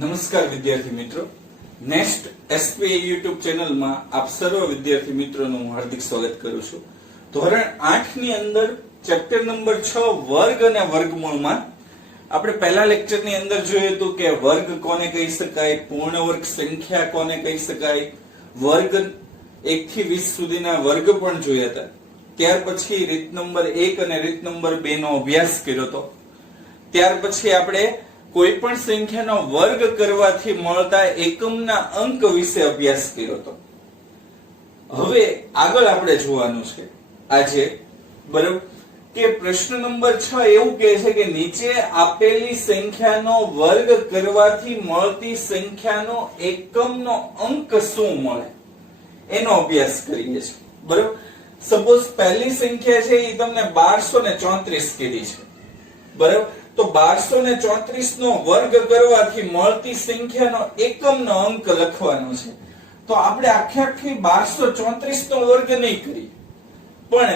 નમસ્કાર વિદ્યાર્થી મિત્રો, નેક્સ્ટ એસપી યુટ્યુબ ચેનલમાં આપ સર્વ વિદ્યાર્થી મિત્રોનું હું હાર્દિક સ્વાગત કરું છું. ધોરણ 8 ની અંદર ચેપ્ટર નંબર 6 વર્ગ અને વર્ગમૂળમાં આપણે પહેલા લેક્ચરની અંદર જોયું હતું કે વર્ગ કોને કહી શકાય, પૂર્ણ વર્ગ સંખ્યા કોને કહી શકાય, વર્ગ 1 થી 20 સુધીના વર્ગ પણ જોયા હતા. ત્યાર પછી રીત નંબર 1 અને રીત નંબર 2 નો અભ્યાસ કર્યો હતો. ત્યાર પછી આપણે કોઈ પણ સંખ્યાનો વર્ગ કરવાથી મળતા એકમના અંક વિશે અભ્યાસ કર્યો હતો. હવે આગળ આપણે જોવાનું છે આજે, બરાબર, કે પ્રશ્ન નંબર 6 એવું કહે છે કે નીચે આપેલી સંખ્યાનો વર્ગ કરવાથી મળતી સંખ્યાનો એકમનો અંક શું મળે એનો અભ્યાસ કરીએ છીએ. બરાબર, સપોઝ પહેલી સંખ્યા છે એ તમને 1234 કીધી છે. બરાબર, તો 1234 નો વર્ગ કરવાથી મળતી સંખ્યાનો એકમનો અંક લખવાનો છે. તો આપણે આખી 1234 નો વર્ગ નહીં કરીએ, પણ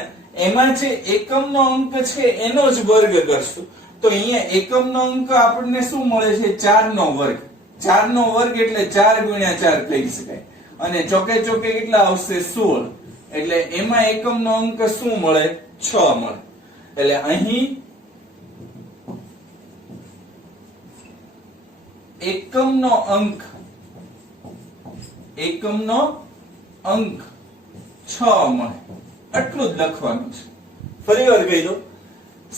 એમાં જે એકમનો અંક છે એનો જ વર્ગ કરશું. તો અહીંયા એકમનો અંક આપણને શું મળે છે? 4 નો વર્ગ. 4 નો વર્ગ એટલે 4 ગુણ્યા 4 કહી શકાય. અને ચોકે ચોકે કેટલા આવશે? 16. એટલે એમાં એકમનો અંક શું મળે? 6 મળે. એટલે અહીં એકમનો અંક 6 મળે. આટલું જ લખવાનું છે. ફરી વાર કહી દઉં,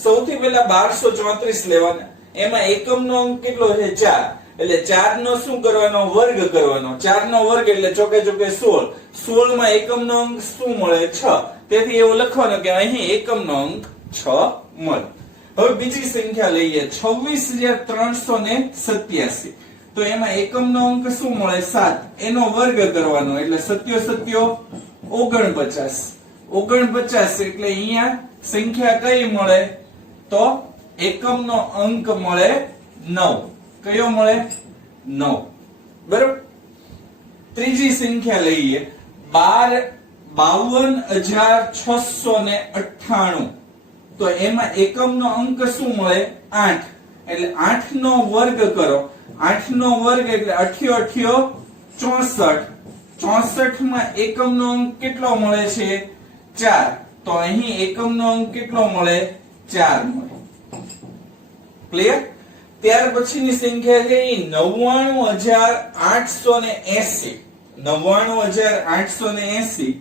સૌથી પહેલા 1234 લેવાના, એમાં એકમનો અંક કેટલો છે? 4. એટલે 4 નો શું કરવાનો? વર્ગ કરવાનો. 4 નો વર્ગ એટલે ચોકે ચોકે 16. 16 માં એકમનો અંક શું મળે? 6. તેથી એવું લખવાનું કે અહીં એકમનો અંક 6 મળે. હવે બીજી સંખ્યા લઈએ, 26387. તો એમાં એકમનો અંક શું મળે? 7. એનો વર્ગ કરવાનો એટલે 7 7 49. 49 એટલે અહીંયા સંખ્યા કઈ મળે? તો એકમનો અંક મળે 9. કયો મળે? 9. બરાબર. ત્રીજી સંખ્યા લઈએ, 52698. તો એમાં એકમનો અંક શું મળે? 8. એટલે 8 નો વર્ગ કરો. 8 નો વર્ગ એટલે 8 64. 64 માં એકમનો અંક કેટલો મળે છે? 4. તો અહીં એકમનો અંક કેટલો મળે? 4 મળે. ક્લિયર? ત્યાર પછીની સંખ્યા છે 99880. 99880.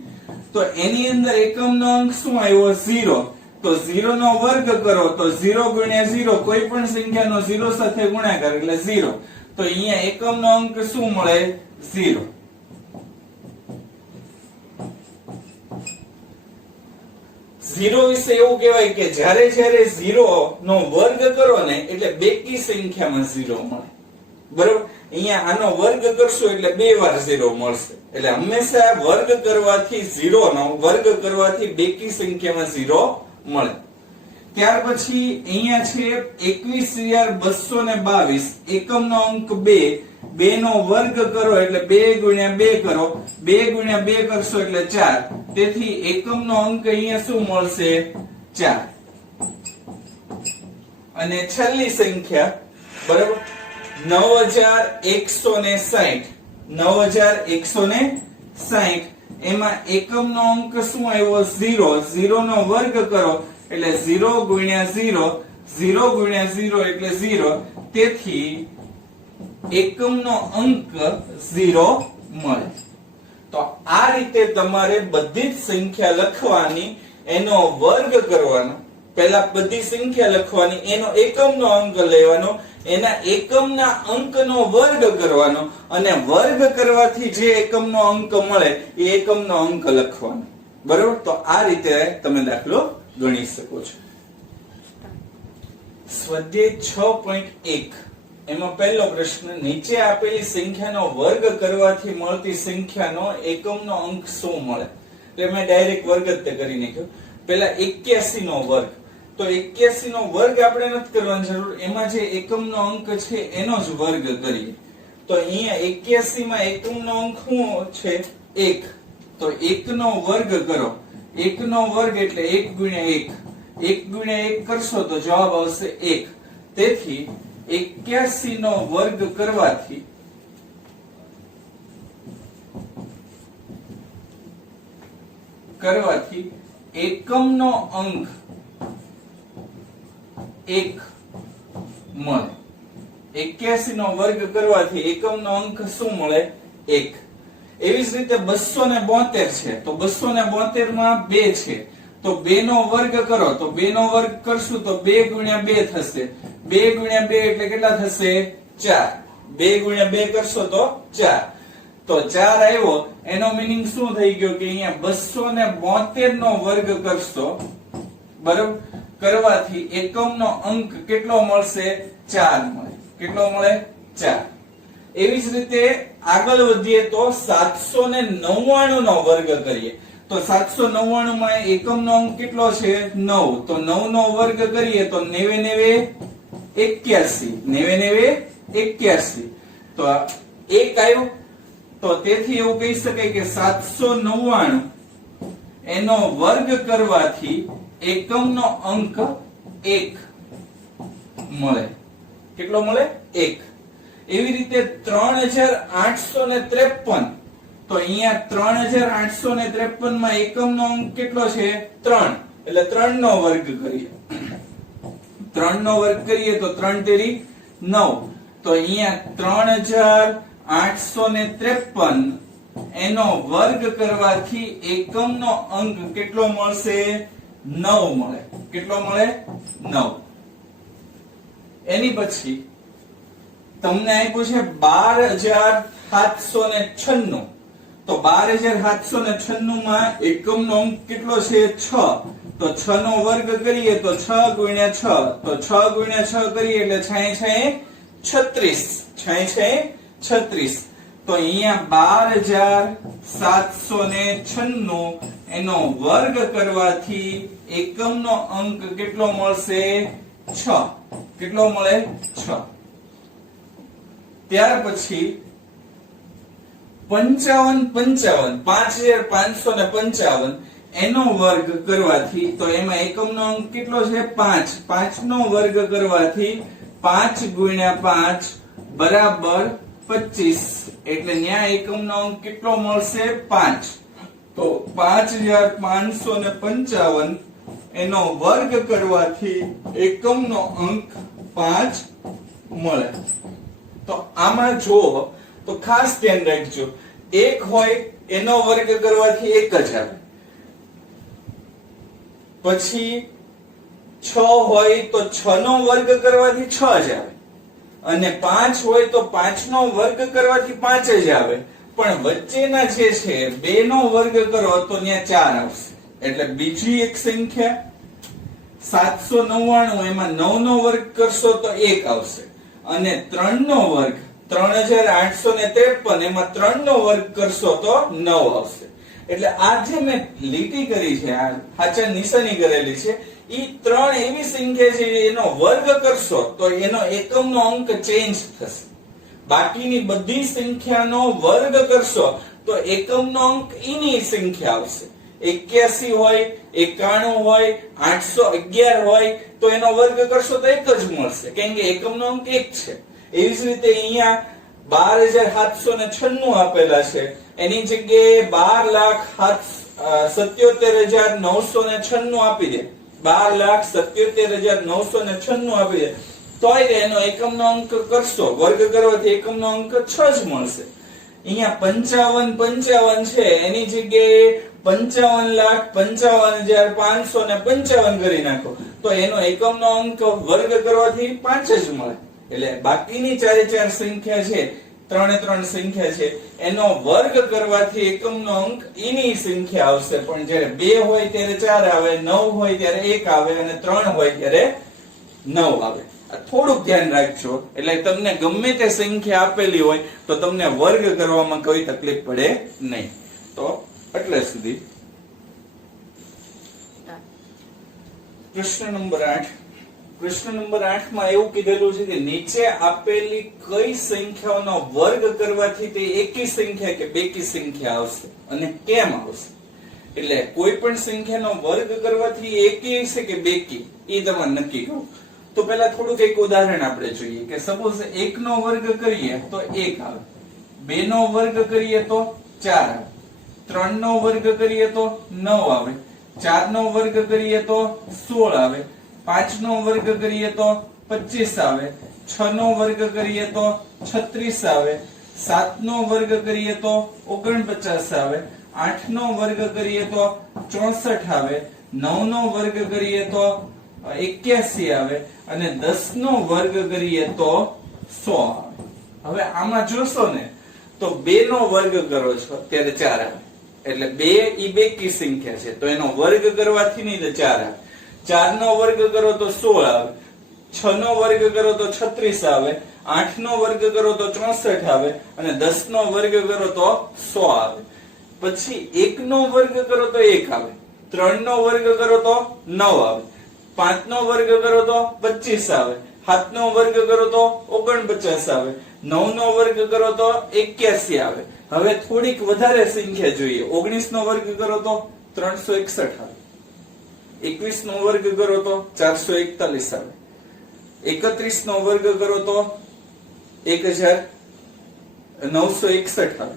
તો એની અંદર એકમનો અંક શું આવ્યો? 0. તો 0 નો વર્ગ કરો તો 0 ગુણ્યા 0, કોઈ પણ સંખ્યાનો 0 સાથે ગુણાકાર એટલે 0. તો અહીંયા એકમનો અંક શું મળે? 0. ઝીરો વિશે એવું કહેવાય કે જ્યારે જ્યારે 0 નો વર્ગ કરો ને એટલે બેકી સંખ્યામાં 0 મળે. બરોબર, અહીંયા આનો વર્ગ કરશો એટલે 2 વાર 0 મળશે. એટલે હંમેશા વર્ગ કરવાથી 0 નો વર્ગ કરવાથી બેકી સંખ્યામાં 0 મળે. ત્યાર પછી અહીંયા છે 21222. એકમનો અંક 2. 2 નો વર્ગ કરો એટલે 2 ગુણ્યા 2 કરો. 2 ગુણ્યા 2 કરશો એટલે 4. તેથી એકમનો અંક અહીંયા શું મળશે? 4. અને છેલ્લી સંખ્યા, બરાબર, 9160. 9160. એમાં એકમનો અંક શું આવ્યો? 0. 0 નો વર્ગ કરો એટલે 0 ગુણ્યા 0. 0 ગુણ્યા 0 એટલે 0. તેથી એકમનો અંક 0 મળે. તો આ રીતે તમારે બધી જ સંખ્યા લખવાની, એનો વર્ગ કરવાનો. પહેલા બધી સંખ્યા લખવાની, એનો એકમનો અંક લેવાનો, એના એકમના અંકનો વર્ગ કરવાનો, અને વર્ગ કરવાથી જે એકમનો અંક મળે એ એકમનો અંક લખવાનો. બરોબર? તો આ રીતે તમે દાખલો ગણી શકો છો. સ્વાધ્યાય 6.1 એમાં પહેલો પ્રશ્ન, નીચે આપેલી સંખ્યાનો વર્ગ કરવાથી મળતી સંખ્યાનો એકમનો અંક શું મળે? એટલે મેં ડાયરેક્ટ વર્ગ જ કરી નાખ્યો. પહેલા 81 નો વર્ગ. તો 81 નો વર્ગ આપણે નથી કરવાની જરૂર, એમાં જે એકમનો અંક છે એનો જ વર્ગ કરીએ. તો અહીંયા 81 માં એકમનો અંક શું છે? 1. તો 1 નો વર્ગ કરો. 1 નો વર્ગ એટલે 1 ગુણ્યા 1. 1 ગુણ્યા 1 કરશો તો જવાબ આવશે 1. તેથી 81 નો વર્ગ કરવાથી એકમનો અંક 1 મળે। 81 નો વર્ગ કરવાથી એકમનો અંક શું મળે? 1। એવી જ રીતે 272 છે તો 272 માં 2 છે તો 2 નો વર્ગ કરો તો 2 નો વર્ગ કરશું તો 2 ગુણ્યા 2 થશે। 2 ગુણ્યા 2 એટલે કેટલા થશે? 4। 2 ગુણ્યા 2 કરશો તો 4 તો 4 આવ્યો। એનો મીનિંગ શું થઈ ગયો કે અહીંયા 272 નો વર્ગ કરશો બરાબર કરવાથી એકમનો અંક કેટલો મળશે? 4 મળે। કેટલો મળે? 4। એવી જ રીતે આગળ વધીએ તો 799 નો વર્ગ કરીએ તો 799 માં એકમનો અંક કેટલો છે? 9 તો 9 નો વર્ગ કરીએ તો 9 81 તો 1 આવ્યો તો તેથી એવું કહી શકાય કે 799 એનો વર્ગ કરવાથી એકમનો અંક 1 મળે। કેટલો મળે? 1। એવી રીતે 3853 તો અહીંયા 3853 માં એકમનો અંક કેટલો છે? 3 એટલે 3 નો વર્ગ કરીએ 3 નો વર્ગ કરીએ તો 3 તેરી 9 તો અહીંયા 3853 એનો વર્ગ કરવાથી એકમનો અંક કેટલો મળશે? 9 મળે। કેટલો મળે? 9। એની પછી તમને આપ્યું છે 12796 તો 12796 માં એકમનો અંક કેટલો છે? 6 તો 6 નો વર્ગ કરીએ તો 6 ગુણ્યા 6 તો 6 ગુણ્યા 6 કરીએ એટલે 36 તો અહીંયા 12796 એનો વર્ગ કરવાથી એકમનો અંક કેટલો મળશે? 6। કેટલો મળે? 6। ત્યાર પછી 5555 એનો વર્ગ કરવાથી તો એમાં એકમનો અંક કેટલો છે? 5 5 નો વર્ગ કરવાથી 5 ગુણ્યા 5 બરાબર 25 એટલે ન્યા એકમનો અંક કેટલો મળશે? 5 તો 5555 એનો વર્ગ કરવાથી એકમનો અંક 5 મળે। તો આમાં જો તો ખાસ ધ્યાન રાખજો 1 હોય એનો વર્ગ કરવાથી 1 જ આવે પછી 6 હોય તો 6 નો વર્ગ કરવાથી 6 જ આવે અને 5 હોય તો 5 નો વર્ગ કરવાથી 5 જ આવે પણ વચ્ચેના જે છે 2 નો વર્ગ કરો તો ત્યાં 4 આવશે એટલે બીજી એક સંખ્યા 799 એમાં 9 નો વર્ગ કરશો તો 1 આવશે અને 3 નો વર્ગ 3853 એમાં 3 નો વર્ગ કરશો તો 9 આવશે એટલે આ જે મેં લીટી કરી છે આ સાચા નિશાની કરેલી છે ઈ 3 એવી સંખ્યા છે એનો વર્ગ કરશો તો એનો એકમનો અંક ચેન્જ થશે બાકીની બધી સંખ્યાનો વર્ગ કરશો તો એકમનો અંક ઈની સંખ્યા આવશે 81 હોય 91 હોય 811 હોય તો એનો વર્ગ કરશો તો 1 જ મળશે કેમ કે એકમનો અંક 1 છે એવી જ રીતે અહીંયા 12796 આપેલા છે એની જગ્યાએ 12,77,996 આપી દે 12,77,996 આપી દે તોય એનો એકમનો અંક કરશો વર્ગ કરવાથી એકમનો અંક 6 જ મળશે અહીંયા 55 છે એની જગ્યાએ 55,55,555 કરી નાખો તો એનો એકમનો અંક વર્ગ કરવાથી 5 જ મળે એટલે બાકીની 4 સંખ્યા છે 3 સંખ્યા છે એનો વર્ગ કરવાથી એકમનો અંક ઈની સંખ્યા આવશે પણ જ્યારે 2 હોય ત્યારે 4 આવે 9 હોય ત્યારે 1 આવે અને 3 હોય ત્યારે 9 આવે થોડુંક ધ્યાન રાખજો એટલે તમને ગમે તે સંખ્યા આપેલી હોય તો તમને વર્ગ કરવામાં કોઈ તકલીફ પડે નહીં તો એટલે સુધી પ્રશ્ન નંબર 8 માં એવું કીધેલું છે કે નીચે આપેલી કઈ સંખ્યાઓનો વર્ગ કરવાથી તે એકી સંખ્યા કે બેકી સંખ્યા આવશે અને કેમ આવશે એટલે કોઈ પણ સંખ્યાનો વર્ગ કરવાથી એકી હશે કે બેકી એ તમારે નક્કી કરો તો પહેલા થોડુંક એક ઉદાહરણ આપણે જોઈએ કે સપોઝ 1 નો વર્ગ કરીએ તો 1 આવે, 2 નો વર્ગ કરીએ તો 4 આવે, 3 નો વર્ગ કરીએ તો 9 આવે, 4 નો વર્ગ કરીએ તો 16 આવે, 5 નો વર્ગ કરીએ તો 25 આવે, 6 નો વર્ગ કરીએ તો 36 આવે, 7 નો વર્ગ કરીએ તો 49 આવે, 8 નો વર્ગ કરીએ તો 64 આવે, 9 નો વર્ગ કરીએ તો 81 આવે અને 10 નો વર્ગ કરીએ તો 100 આવે. હવે આમાં જોશો ને તો 2 નો વર્ગ કરો છો ત્યારે 4 આવે, એટલે 2 ઈ બેકી સંખ્યા છે તો એનો વર્ગ કરવાથી નહીં તો 4 આવે. 4 નો વર્ગ કરો તો 16 આવે, 6 નો વર્ગ કરો તો 36 આવે, 8 નો વર્ગ કરો તો 64 આવે અને 10 નો વર્ગ કરો તો 100 આવે. પછી 1 નો વર્ગ કરો તો 1 આવે, 3 નો વર્ગ કરો તો 9 આવે, 5 નો વર્ગ કરો તો 25 આવે, 7 નો વર્ગ કરો તો 49 આવે, 9 નો વર્ગ કરો તો 81 આવે. હવે થોડીક વધારે સંખ્યા જોઈએ. 19 નો વર્ગ કરો તો 361 આવે, 21 નો વર્ગ કરો તો 441 આવે, 31 નો વર્ગ કરો તો 1961 આવે.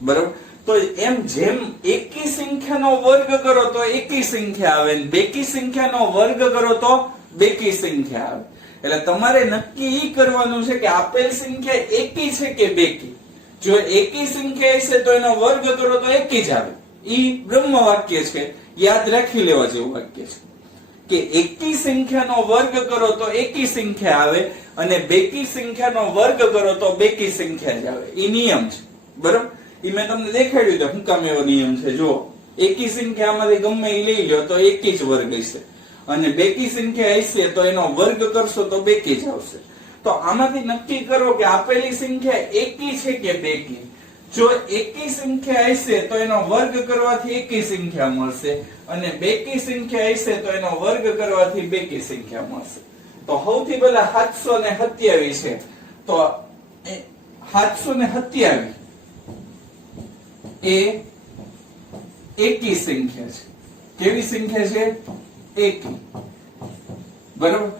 બરાબર? તો એમ જેમ એકી સંખ્યાનો વર્ગ કરો તો એકી સંખ્યા આવે, બેકી સંખ્યાનો વર્ગ કરો તો બેકી સંખ્યા આવે. એટલે તમારે નક્કી ઈ કરવાનું છે કે આપેલ સંખ્યા એકી છે કે બેકી. જો એકી સંખ્યા હશે તો એનો વર્ગ કરો તો એકી જ આવે. ઈ બ્રહ્મ વાક્ય છે, યાદ રાખી લેવા જેવું વાક્ય છે કે એકી સંખ્યાનો વર્ગ કરો તો એકી સંખ્યા આવે અને બેકી સંખ્યાનો વર્ગ કરો તો બેકી સંખ્યા જ આવે. ઈ નિયમ છે. બરાબર? ઈ મેં તમને દેખાડ્યું તો શું કામ એવો નિયમ છે. જો એકી સંખ્યામાંથી ગમે એ લઈ લો તો એકી જ વર્ગ હશે અને બેકી સંખ્યા હશે તો એનો વર્ગ કરશો તો બેકી જ આવશે. તો આમાંથી નક્કી કરો કે આપેલી સંખ્યા એકી છે કે બેકી. જો એકી સંખ્યા હશે તો એનો વર્ગ કરવાથી એકી સંખ્યા મળશે અને બેકી સંખ્યા હશે તો એનો વર્ગ કરવાથી બેકી સંખ્યા મળશે. તો સૌથી પહેલા 727 છે તો 727 એ એકી સંખ્યા છે. કેવી સંખ્યા છે? એકી. બરાબર?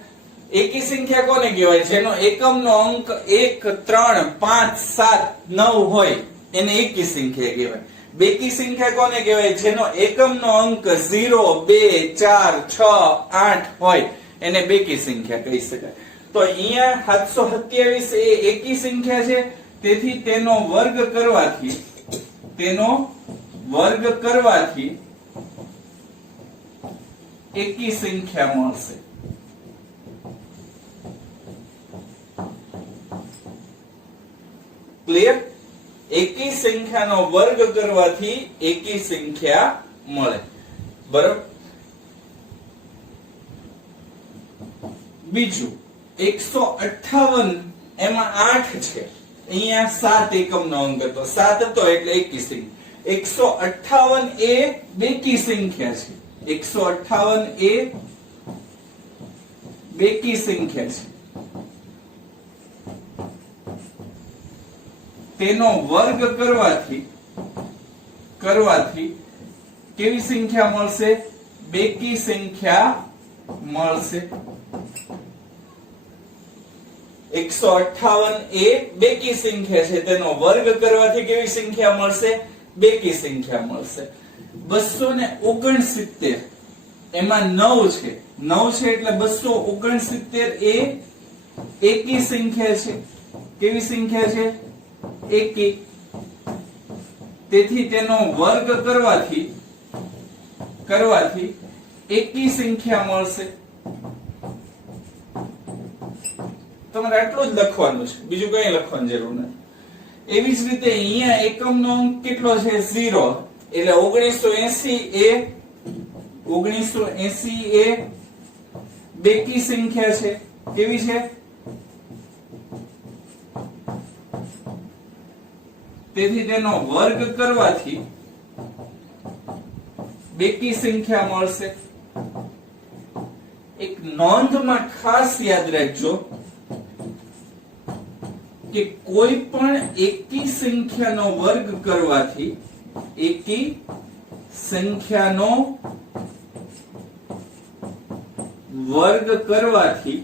એકી સંખ્યા કોને કહેવાય? જેનો એકમનો અંક 1, 3, 5, 7, 9 હોય એને એકી સંખ્યા કહેવાય. બેકી સંખ્યા કોને કહેવાય? જેનો એકમનો અંક 0, 2, 4, 6, 8 હોય એને બેકી સંખ્યા કહી શકાય. તો અહીંયા 727 એ એકી સંખ્યા છે, તેથી તેનો વર્ગ કરવાથી એકી સંખ્યા મળશે. ક્લિયર? એકી સંખ્યાનો વર્ગ કરવાથી એકી સંખ્યા મળે. બરાબર? બીજું 158 એમાં 8 છે, અહીંયા 7 એકમનો અંક હતો, 7 હતો એટલે એકી સંખ્યા. 158 એ બેકી સંખ્યા છે. 158 એ બેકી સંખ્યા છે. તેનો વર્ગ કરવાથી કેવી સંખ્યા મળશે? બેકી સંખ્યા મળશે. 158 એ બેકી સંખ્યા છે, તેનો વર્ગ કરવાથી કેવી સંખ્યા મળશે? બેકી સંખ્યા મળશે. 269 એમાં 9 છે, 9 છે એટલે 269 એ એકી સંખ્યા છે. કેવી સંખ્યા છે? એકી. તેથી તેનો વર્ગ કરવાથી એકી સંખ્યા મળશે. તમારે આટલું જ લખવાનું છે, બીજું કઈ લખવાની જરૂર નથી. એવી જ રીતે અહીંયા એકમનો અંક કેટલો છે? 0. એટલે 1980 એ બેકી સંખ્યા છે. કેવી છે? તેથી તેનો વર્ગ કરવાથી બેકી સંખ્યા મળશે. એક નોંધમાં ખાસ યાદ રાખજો કે કોઈ પણ એકી સંખ્યાનો વર્ગ કરવાથી વર્ગ કરવાથી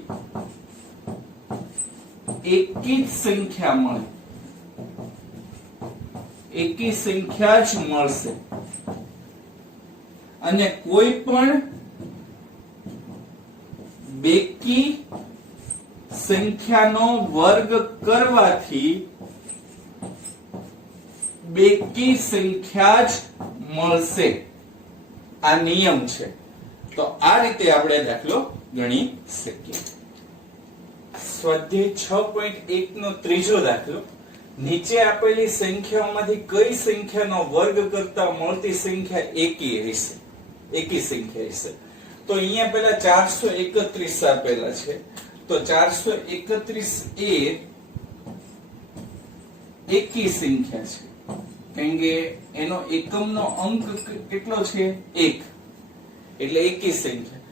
એકી જ સંખ્યા મળે, એકી સંખ્યા જ મળશે અને કોઈ પણ બેકી સંખ્યાનો વર્ગ કરવાથી બેકી સંખ્યા જ મળશે. આ નિયમ છે. તો આ રીતે આપણે દાખલો ગણી શકીએ. સ્વાધ્યાય 6.1 નો ત્રીજો દાખલો. નીચે આપેલી સંખ્યાઓમાંથી કઈ સંખ્યાનો વર્ગ કરતા મળતી સંખ્યા એકી હશે? એકી સંખ્યા હશે. તો અહીંયા પેલા 431 આપેલા છે. તો 431 એ એકી સંખ્યા છે, કારણ કે એનો એકમનો અંક કેટલો છે? 1, એટલે એકી સંખ્યા.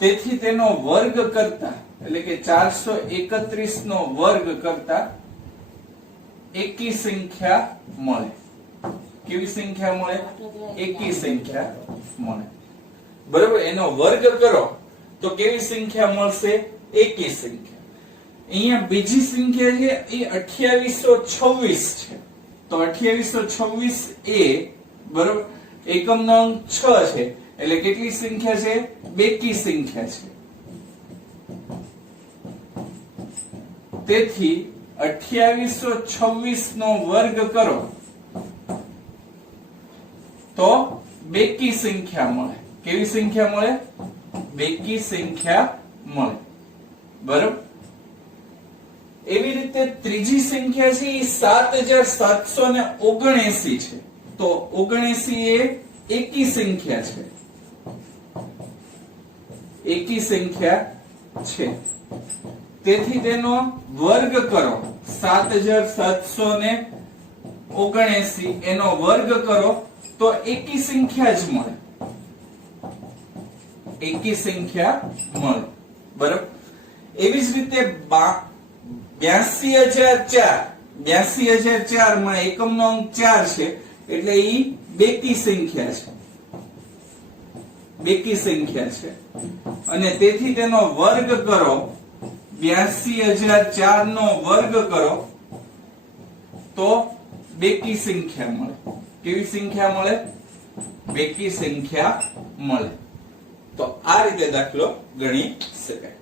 તેથી તેનો વર્ગ કરતા, એટલે કે 431 નો વર્ગ કરતા એકી સંખ્યા મળે. કેવી સંખ્યા મળે? એકી સંખ્યા મળે. બરાબર. એનો વર્ગ કરો તો કેવી સંખ્યા મળશે? એકી સંખ્યા. અહીંયા બીજી સંખ્યા છે એ 2826 છે. તો 2826 એ બરાબર એકમનો અંક 6 છે, એટલે કેટલી સંખ્યા છે? બેકી સંખ્યા છે. તેથી 2826 નો વર્ગ કરો તો બેકી સંખ્યા મળે. કેવી સંખ્યા મળે? બેકી સંખ્યા મળે. બરાબર. એવી રીતે ત્રીજી સંખ્યા છે એ 7779 છે. તો 79 એ એકી સંખ્યા છે, એકી સંખ્યા છે. તેથી તેનો વર્ગ કરો. 7779 એનો વર્ગ કરો તો એકી સંખ્યા જ મળે, એકી સંખ્યા મળે. બરાબર. એવી જ રીતે 82004 માં એકમનો અંક 4 છે, એટલે ઈ બેકી સંખ્યા છે, બેકી સંખ્યા છે. અને તેથી તેનો વર્ગ કરો. 82004 નો વર્ગ કરો તો બેકી સંખ્યા મળે. કેવી સંખ્યા મળે? બેકી સંખ્યા મળે. તો આ રીતે દાખલો ગણી શકાય.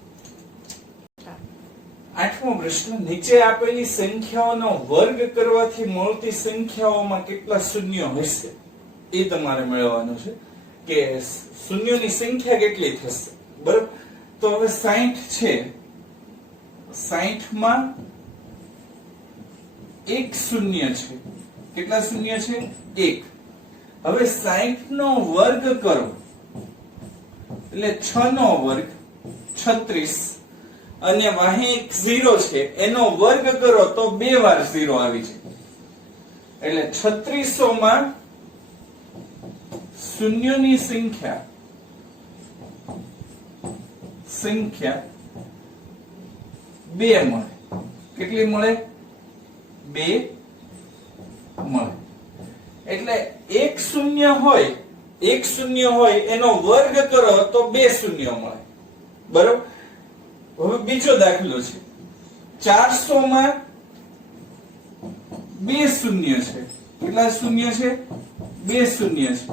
8મો પ્રશ્ન. નીચે આપેલી સંખ્યાઓનો વર્ગ કરવાથી મળતી સંખ્યાઓમાં કેટલા શૂન્યો હશે? એ તમારે મેળવવાનું છે કે શૂન્યોની સંખ્યા કેટલી થશે. બરાબર. તો હવે 60 છે, 60 માં એક શૂન્ય છે. કેટલા શૂન્ય છે? 1. હવે 60 નો વર્ગ કરો એટલે 6 નો વર્ગ 36, અને વાહે એક 0 છે એનો વર્ગ કરો તો 2 વાર 0 આવી જાય, એટલે 3600 માં શૂન્યોની સંખ્યા 2 મળે. કેટલી મળે? 2 મળે. એટલે એક શૂન્ય હોય એનો વર્ગ કરો તો 2 શૂન્ય મળે. બરોબર. હવે બીજો દાખલો છે. 400 માં 2 શૂન્ય છે. કેટલા શૂન્ય છે? 2 શૂન્ય છે.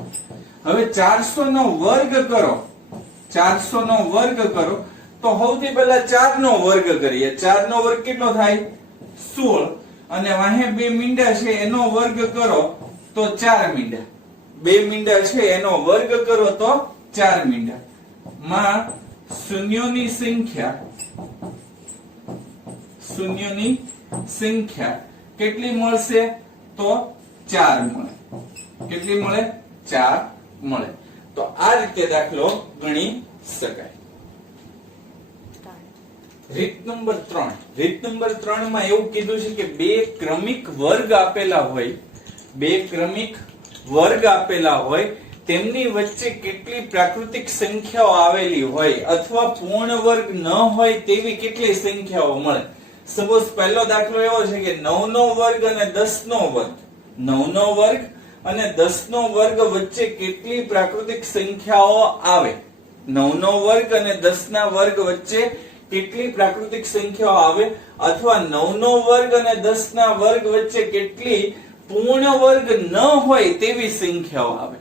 હવે 400 નો વર્ગ કરો, 400 નો વર્ગ કરો તો સૌથી પહેલા 4 નો વર્ગ કરીએ. 4 નો વર્ગ કેટલો થાય? 16. અને વાહે 2 મીંડા છે એનો વર્ગ કરો તો 4 મીંડા. 2 મીંડા છે એનો વર્ગ કરો તો 4 મીંડા. માં શૂન્યોની સંખ્યા કેટલી મળશે? તો 4 મળે. કેટલી મળે? 4 મળે. તો આ રીતે દાખલો ગણી શકાય. રીત નંબર 3. રીત નંબર 3 માં એવું કીધું છે કે બે ક્રમિક વર્ગ આપેલા હોય તેમની વચ્ચે કેટલી પ્રાકૃતિક સંખ્યાઓ આવેલી હોય અથવા પૂર્ણ વર્ગ ન હોય તેવી કેટલી સંખ્યાઓ મળે. સપોઝ પહેલો દાખલો એવો છે કે 9 નો વર્ગ અને 10 નો વર્ગ, 9 નો વર્ગ અને 10 નો વર્ગ વચ્ચે કેટલી પ્રાકૃતિક સંખ્યાઓ આવે. 9 નો વર્ગ અને 10 ના વર્ગ વચ્ચે કેટલી પ્રાકૃતિક સંખ્યાઓ આવે, અથવા 9 નો વર્ગ અને 10 ના વર્ગ વચ્ચે કેટલી પૂર્ણ વર્ગ ન હોય તેવી સંખ્યાઓ આવે.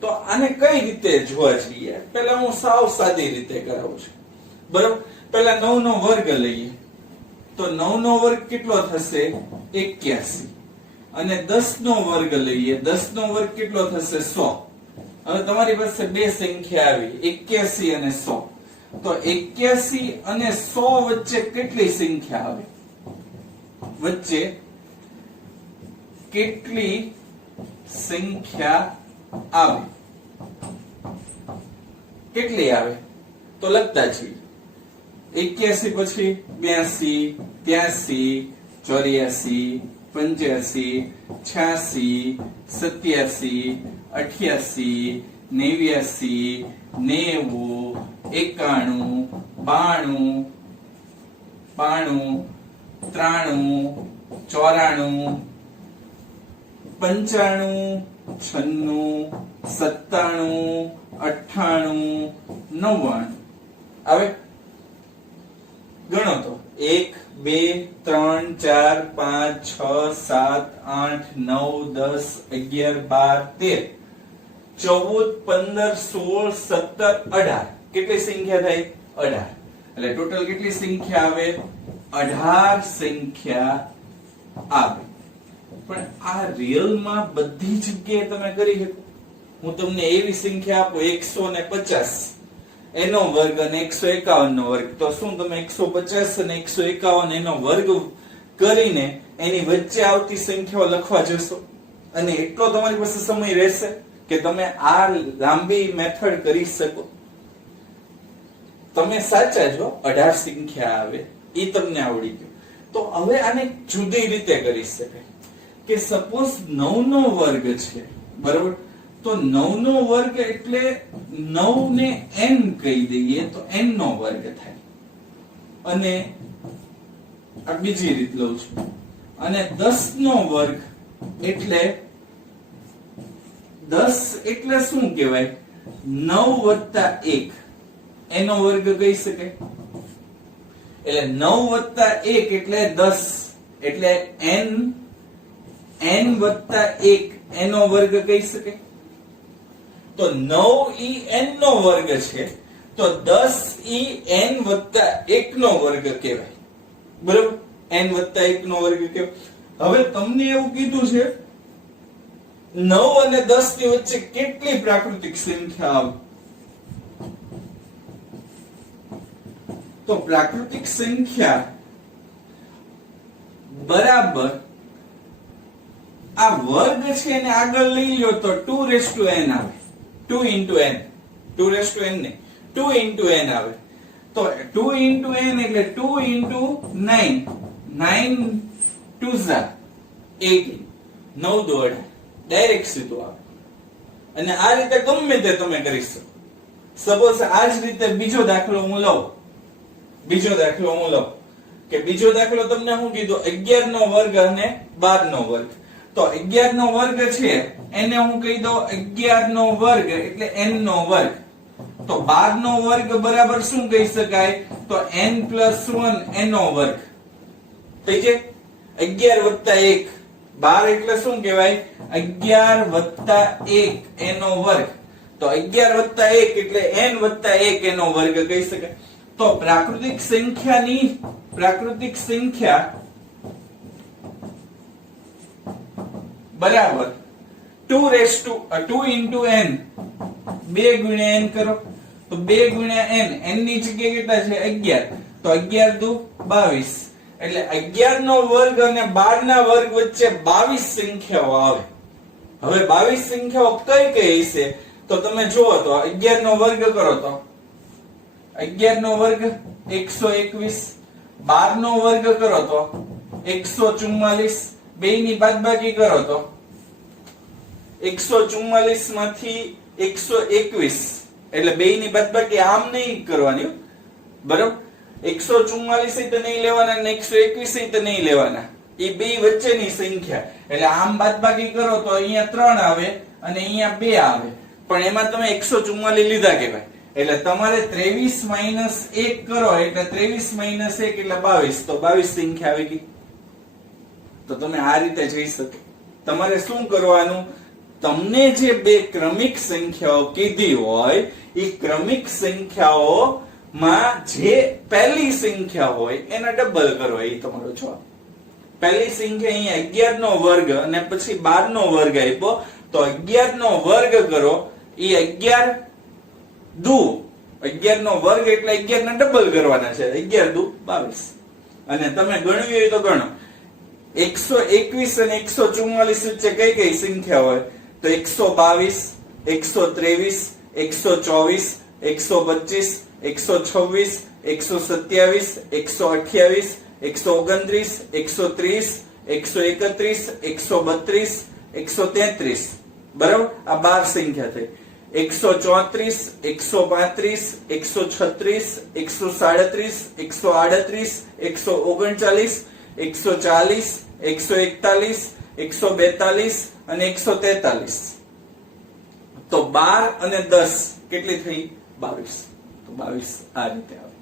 તો આને કઈ રીતે જોવા જઈએ? પહેલા હું સાવ સાદી રીતે કરાવું છું. બરોબર, પહેલા 9 નો વર્ગ લઈએ તો 9 નો વર્ગ કેટલો થશે? 81. અને 10 નો વર્ગ લઈએ, 10 નો વર્ગ કેટલો થશે? 100. હવે તમારી પાસે બે સંખ્યા આવી, 81 અને 100. તો 81 અને 100 વચ્ચે કેટલી સંખ્યા આવે? વચ્ચે કેટલી સંખ્યા આવે? કેટલી આવે? તો લખતા છીએ. 81 પછી 82, 83, 84, 85, 86, 87, 88, 89, 90, 91, 92, 93, 94, 95, 96, 97, 98, 99 આવે. ગણો તો 1, 2, 3, 4, 5, 6, 7, 8, 9, 10, 11, 12, 13, 14, 15, 16, 17, 18. કેટલી સંખ્યા થાય? 18. એટલે ટોટલ કેટલી સંખ્યા આવે? 18 સંખ્યા આવે. પણ આ રિયલ માં બધી જગ્યાએ તમે કરી શકો. હું તમને એવી સંખ્યા આપું 150 એનો વર્ગ અને 151 નો વર્ગ, તો શું તમે 150 અને 151 એનો વર્ગ કરીને એની વચ્ચે આવતી સંખ્યાઓ લખવા જશો? અને એટલો તમારી પાસે સમય રહેશે કે તમે આ લાંબી મેથડ કરી શકો? તમે સાચા છો, 18 સંખ્યા આવે એ તમને આવડી ગયું. તો હવે આને જુદી રીતે કરી શકાય કે સપોઝ 9 નો વર્ગ છે, બરાબર? તો 9 નો વર્ગ એટલે 9 ને n કહી દઈએ તો n નો વર્ગ થાય. અને આ બીજી રીત લઉં છું. અને 10 નો વર્ગ એટલે 10 એટલે શું કહેવાય? 9 + 1 એનો વર્ગ કહી શકાય. એટલે 9 + 1 એટલે 10, એટલે n + 1 એનો વર્ગ કહી શકાય. તો 9 ઈ n નો વર્ગ છે, તો 10 ઈ n + 1 નો વર્ગ કહેવાય. બરાબર? n + 1 નો વર્ગ કહેવાય. હવે તમને એવું કીધું છે 9 અને 10 ની વચ્ચે કેટલી પ્રાકૃતિક સંખ્યા આવે? તો પ્રાકૃતિક સંખ્યા બરાબર આ વર્ગ છે એને આગળ લઈ લ્યો તો 2n આવે. 2 into n, 2n ને 2 into n આવે. તો 2 into n એટલે 2 into 9, 9 2s 18, 9 દુ 18, ડાયરેક્ટ સીધું આવે. અને આ રીતે ગમે તે તમે કરી શકો. સપોઝ આ જ રીતે બીજો દાખલો હું લઉં. બીજો દાખલો તમને શું કીધું? 11 નો વર્ગ અને 12 નો વર્ગ. તો 11 નો વર્ગ છે એને હું કહી દઉં 11 નો વર્ગ એટલે n નો વર્ગ. તો 12 નો વર્ગ બરાબર શું કહી શકાય? તો n + 1 એનો વર્ગ. થઈ છે? 11 + 1, 12 એટલે શું કહેવાય? 11 + 1 એનો વર્ગ. તો 11 + 1 એટલે n + 1 એનો વર્ગ કહી શકાય. તો પ્રાકૃતિક સંખ્યા બરાબર 2 into n, 2 ગુણ્યા n કરો તો 2 ગુણ્યા n, n ની જગ્યાએ કેટલા છે? 11. તો 11 દુ 22, એટલે 11 નો વર્ગ અને 12 ના વર્ગ વચ્ચે 22 સંખ્યાઓ આવે. હવે 22 સંખ્યાઓ કઈ હશે? તો તમે જુઓ તો 11 નો વર્ગ કરો તો 11 નો વર્ગ 121, 12 નો વર્ગ કરો તો 144, બે ની બાદબાકી કરો તો 144 માંથી 121, એટલે બે ની બાદબાકી આમ નહીં કરવાની, બરાબર? 144 તો નહીં લેવાના અને 121 તો નહીં લેવાના, એ બે વચ્ચેની સંખ્યા. એટલે આમ બાદબાકી કરો તો અહીંયા 3 આવે અને અહીંયા 2 આવે, પણ એમાં તમે 144 લીધા કહેવાય. એટલે તમારે 23 માઇનસ 1 કરો એટલે 23 માઇનસ 1 એટલે 22, તો 22 સંખ્યા આવી ગઈ. તો તમે આ રીતે જઈ શકો. તમારે શું કરવાનું, તમને જે બે ક્રમિક સંખ્યાઓ કીધી હોય એ ક્રમિક સંખ્યાઓ માં જે પહેલી સંખ્યા હોય એના ડબલ કરો, એ તમારો જવાબ. પહેલી સંખ્યા અહીંયા 11 નો વર્ગ અને પછી 12 નો વર્ગ આપ્યો, તો 11 નો વર્ગ કરો, એ 11 દુ 11 નો વર્ગ એટલે 11 ના ડબલ કરવાના છે, 11 દુ 22. અને તમે ગણવી હોય તો ગણો, 121 અને 144 વચ્ચે કઈ કઈ સંખ્યા હોય, તો 122, 123, 124, 125, 126, 127, 128, 129, 130, 131, 132, 133. બરાબર, આ 12 સંખ્યા થઈ. 134, 135, 136, 137, 138, 139, 140, 141, 142 અને 143. તો 12 અને 10 કેટલી થઈ? 22. તો 22 આ રીતે આવે.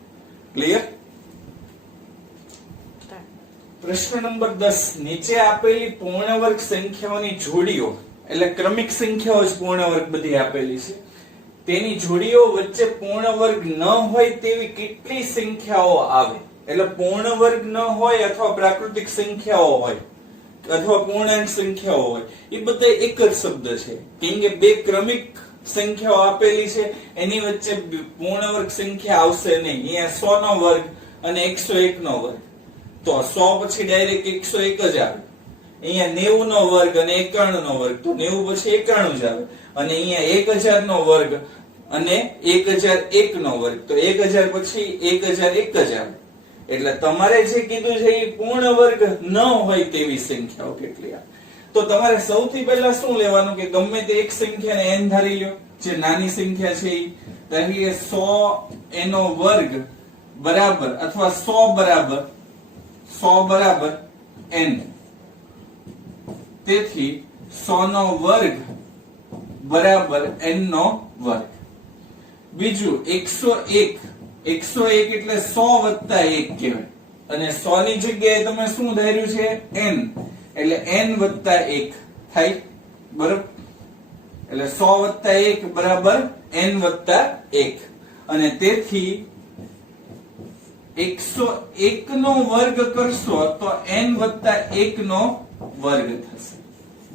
ક્લિયર? પ્રશ્ન નંબર 10, નીચે આપેલી પૂર્ણ વર્ગ સંખ્યાઓની જોડીઓ, એટલે ક્રમિક સંખ્યાઓ જ પૂર્ણ વર્ગ બધી આપેલી છે, તેની જોડીઓ વચ્ચે પૂર્ણ વર્ગ ન હોય તેવી કેટલી સંખ્યાઓ આવે? એટલે પૂર્ણ વર્ગ ન હોય અથવા પ્રાકૃતિક સંખ્યાઓ હોય અથવા પૂર્ણાંક સંખ્યાઓ હોય, એ બધા એક જ શબ્દ છે. કેમ કે બે ક્રમિક સંખ્યાઓ આપેલી છે, એની વચ્ચે પૂર્ણ વર્ગ સંખ્યા આવશે નહીં. અહીંયા 100 નો વર્ગ અને 101 નો વર્ગ, તો 100 પછી ડાયરેક્ટ 101 જ આવે. અહીંયા 90 નો વર્ગ અને 51 નો વર્ગ, તો 90 પછી 91 જ આવે. અને અહીંયા 1000 નો વર્ગ અને 1001 નો વર્ગ, તો 1000 પછી 1001 જ આવે. એટલે તમારે જે કીધું છે એ પૂર્ણ વર્ગ ન હોય તેવી સંખ્યાઓ કેટલી આવે. તો તમારે સૌથી પહેલા શું લેવાનું કે ગમે તે એક સંખ્યાને n ધારી લ્યો, જે નાની સંખ્યા છે એ, ત્યારે 100 એનો વર્ગ બરાબર અથવા 100 બરાબર n. તેથી 100 નો વર્ગ બરાબર n નો વર્ગ. બીજું 101 એટલે 100 વત્તા 1 કહેવાય, અને 100 ની જગ્યાએ તમે શું ધાર્યું છે? n, એટલે n વત્તા 1 થાય. બરાબર, એટલે 100 વત્તા 1 બરાબર n વત્તા 1. અને તેથી 101 નો વર્ગ કરશો તો n વત્તા 1 નો વર્ગ થશે.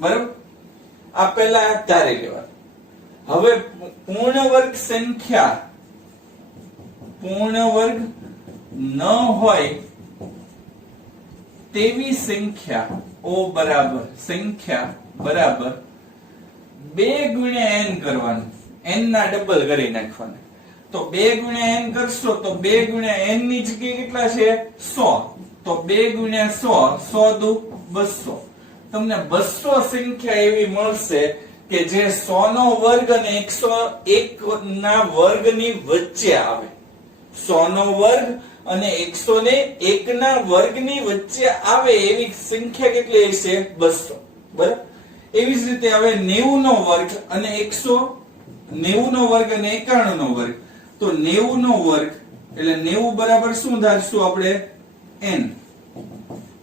બરાબર, આ પહેલા ધારી લેવા. હવે પૂર્ણ વર્ગ સંખ્યા પૂર્ણ વર્ગ ન હોય તેવી સંખ્યા O બરાબર સંખ્યા બરાબર 2 ગુણ્યા n કરવાનું, n ના ડબલ કરી નાખવાના. તો 2 ગુણ્યા n કરશો તો 2 ગુણ્યા n ની જગ્યાએ કેટલા છે? 100. તો 2 ગુણ્યા 100, 100 દુ 200. તમને 200 સંખ્યા એવી મળશે કે જે 100 નો વર્ગ અને 101 ના વર્ગની વચ્ચે આવે. 100 નો વર્ગ અને 101 ના વર્ગની વચ્ચે આવે એવી સંખ્યા કેટલી હશે? 200. બરાબર, એવી જ રીતે હવે 90 નો વર્ગ અને 90 નો વર્ગ અને 91 નો વર્ગ, તો 90 નો વર્ગ એટલે 90 બરાબર શું ધારશું આપણે? n.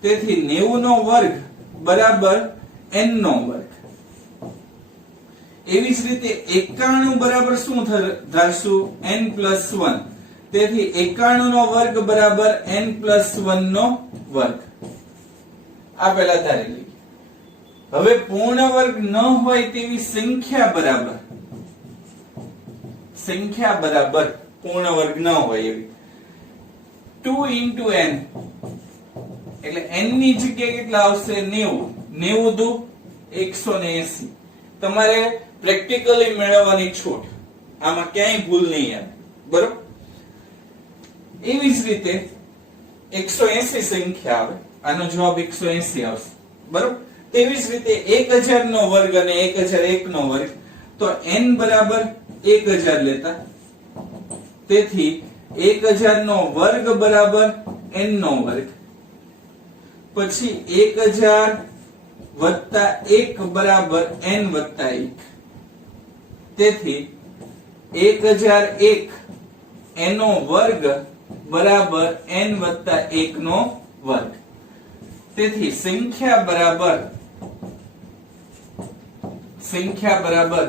તેથી 90 નો વર્ગ બરાબર n નો વર્ગ. એવી જ રીતે 91 બરાબર શું ધારશું? n + 1. તેથી 91 નો વર્ગ બરાબર n + 1 નો વર્ગ. આ પહેલા ધારી લઈએ. હવે પૂર્ણ વર્ગ ન હોય તેવી સંખ્યા બરાબર પૂર્ણ વર્ગ ન હોય એવી 2 * n, એટલે n ની જગ્યાએ કેટલા આવશે? 90. 90 દુ 180. તમારે પ્રેક્ટિકલી મેળવવાની છૂટ, આમાં ક્યાંય ભૂલ નહીં આવે. બરોબર, એવી જ રીતે 180 સંખ્યા આવે, આનો જવાબ 180 આવશે. બરોબર, તેવી જ રીતે 1000 નો વર્ગ અને 1001 નો વર્ગ, તો n બરાબર 1000 લેતા. તેથી 1000 નો વર્ગ બરાબર n નો વર્ગ. પછી 1000 વત્તા 1 બરાબર n વત્તા 1. તેથી 1001 એનો વર્ગ બરાબર n વત્તા 1 નો વર્ગ. તેથી સંખ્યા બરાબર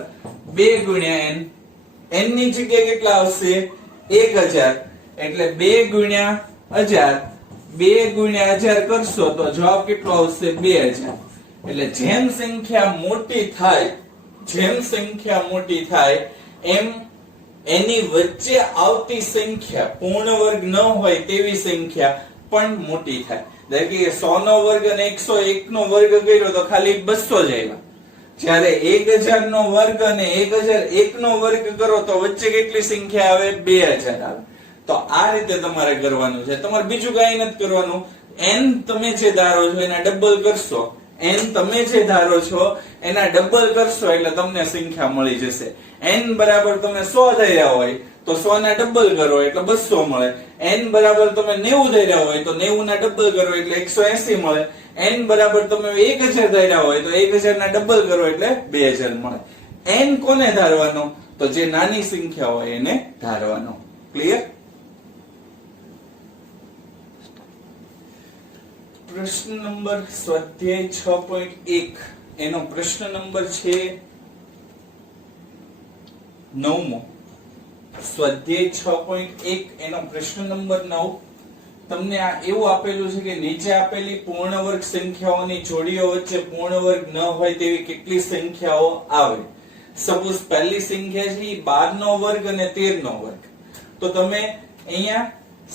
2 ગુણ્યા n. n ની જગ્યાએ કેટલા આવશે? 1000. એટલે 2 ગુણ્યા 1000, 2 ગુણ્યા 1000 કરશો તો જવાબ કેટલો આવશે? 2000. એટલે જેમ સંખ્યા મોટી થાય એમ એની વચ્ચે આવતી સંખ્યા પૂર્ણ વર્ગ ન હોય તેવી સંખ્યા પણ મોટી થાય. એટલે કે 100 નો વર્ગ અને 101 નો વર્ગ કર્યો તો ખાલી 200 જ આવ્યા. જ્યારે 1000 નો વર્ગ અને 1001 નો વર્ગ કરો તો વચ્ચે કેટલી સંખ્યા આવે? 2000 આવે. તો આ રીતે તમારે કરવાનું છે. તમારે બીજું કઈ નથી કરવાનું. n તમે જે ધારો છો એના ડબલ કરશો. n તમે જે ધારો છો એના ડબલ કરશો એટલે તમને સંખ્યા મળી જશે. n બરાબર તમે 100 ધાર્યા હોય તો 100 ના ડબલ કરો એટલે 200 મળે. n બરાબર તમે 90 ધાર્યા હોય તો 90 ના ડબલ કરો એટલે 180 મળે. n બરાબર તમે 1000 ધાર્યા હોય તો 1000 ના ડબલ કરો એટલે 2000 મળે. n કોને ધારવાનો? તો જે નાની સંખ્યા હોય એને ધારવાનો. ક્લિયર? પ્રશ્ન નંબર સ્વાધ્યાય 6.1 એનો પ્રશ્ન નંબર છે 9મો. સ્વાધ્યાય 6.1 એનો પ્રશ્ન નંબર 9. તમને આ એવું આપેલું છે કે નીચે આપેલી પૂર્ણ વર્ગ સંખ્યાઓની જોડીઓ વચ્ચે પૂર્ણ વર્ગ ન હોય તેવી કેટલી સંખ્યાઓ આવે? સપોઝ પહેલી સંખ્યા છે 12 નો વર્ગ અને 13 નો વર્ગ. તો તમે અહીંયા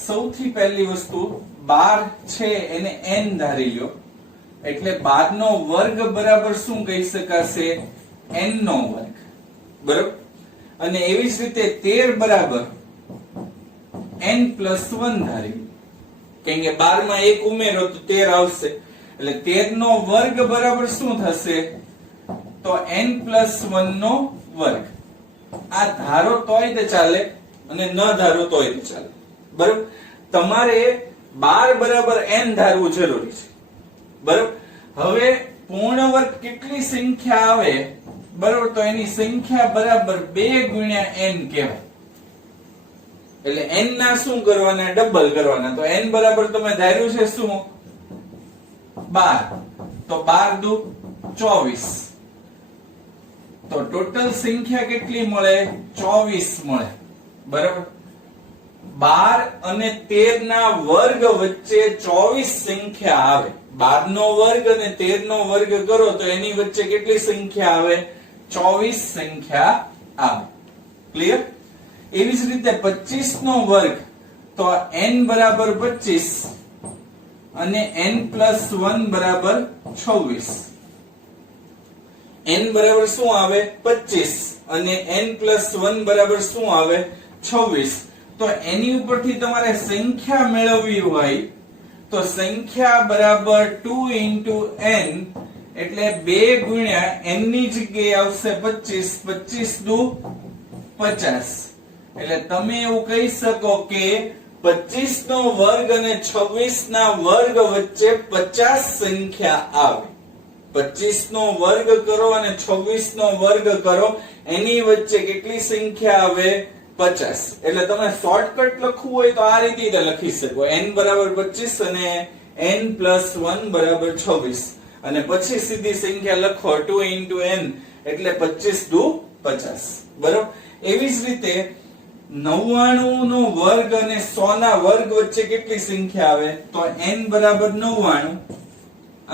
સૌથી પહેલી વસ્તુ 12 છે એને n ધારી લ્યો. એટલે 12 નો વર્ગ બરાબર શું કહી શકાશે? n નો વર્ગ. બરાબર? અને એવી જ રીતે 13 બરાબર n + 1 ધારી. કેમ કે 12 માં 1 ઉમેરો તો 13 આવશે. એટલે 13 નો વર્ગ બરાબર શું થશે? તો n + 1 નો વર્ગ. આ ધારો તોય તે ચાલે અને ન ધારો તોય તે ચાલે. બરાબર? તમારે 12 બરાબર n ધારવું જરૂરી છે. બરાબર? હવે પૂર્ણ વર્ગ કેટલી સંખ્યા આવે? બરાબર? તો એની સંખ્યા બરાબર 2 ગુણ્યા n કહેવાય. એટલે n ના શું કરવાના? ડબલ કરવાના. તો n બરાબર તમે ધાર્યું છે શું? 12. તો 12 દુ 24. તો ટોટલ સંખ્યા કેટલી મળે? 24 મળે. બરાબર? 12 અને 13 ના વર્ગ વચ્ચે 24 સંખ્યા આવે. 12 નો વર્ગ અને 13 નો વર્ગ કરો તો એની વચ્ચે કેટલી સંખ્યા આવે? 24 સંખ્યા આવે. ક્લિયર? એવી જ રીતે 25 નો વર્ગ તો n બરાબર 25 અને n + 1 બરાબર 26. n બરાબર શું આવે? 25 અને n + 1 બરાબર શું આવે? 26. તો એની ઉપરથી તમારે સંખ્યા મેળવવી હોય તો સંખ્યા બરાબર 2 * n એટલે 2 ગુણ્યા n ની જગ્યાએ આવશે 25. 25 દુ 50. એટલે તમે એવું કહી શકો કે 25 નો વર્ગ અને 26 ના વર્ગ વચ્ચે 50 સંખ્યા આવે. 25 નો વર્ગ કરો અને 26 નો વર્ગ કરો એની વચ્ચે કેટલી સંખ્યા આવે? 50. એટલે તમે શોર્ટકટ લખવું હોય તો આ રીતે લખી શકો. n બરાબર 25 અને n + 1 બરાબર 26. અને પછી સીધી સંખ્યા લખો 2 * n એટલે 25 દુ 50. બરાબર? એવી જ રીતે 99 નો વર્ગ અને 100 ના વર્ગ વચ્ચે કેટલી સંખ્યા આવે? તો n બરાબર 99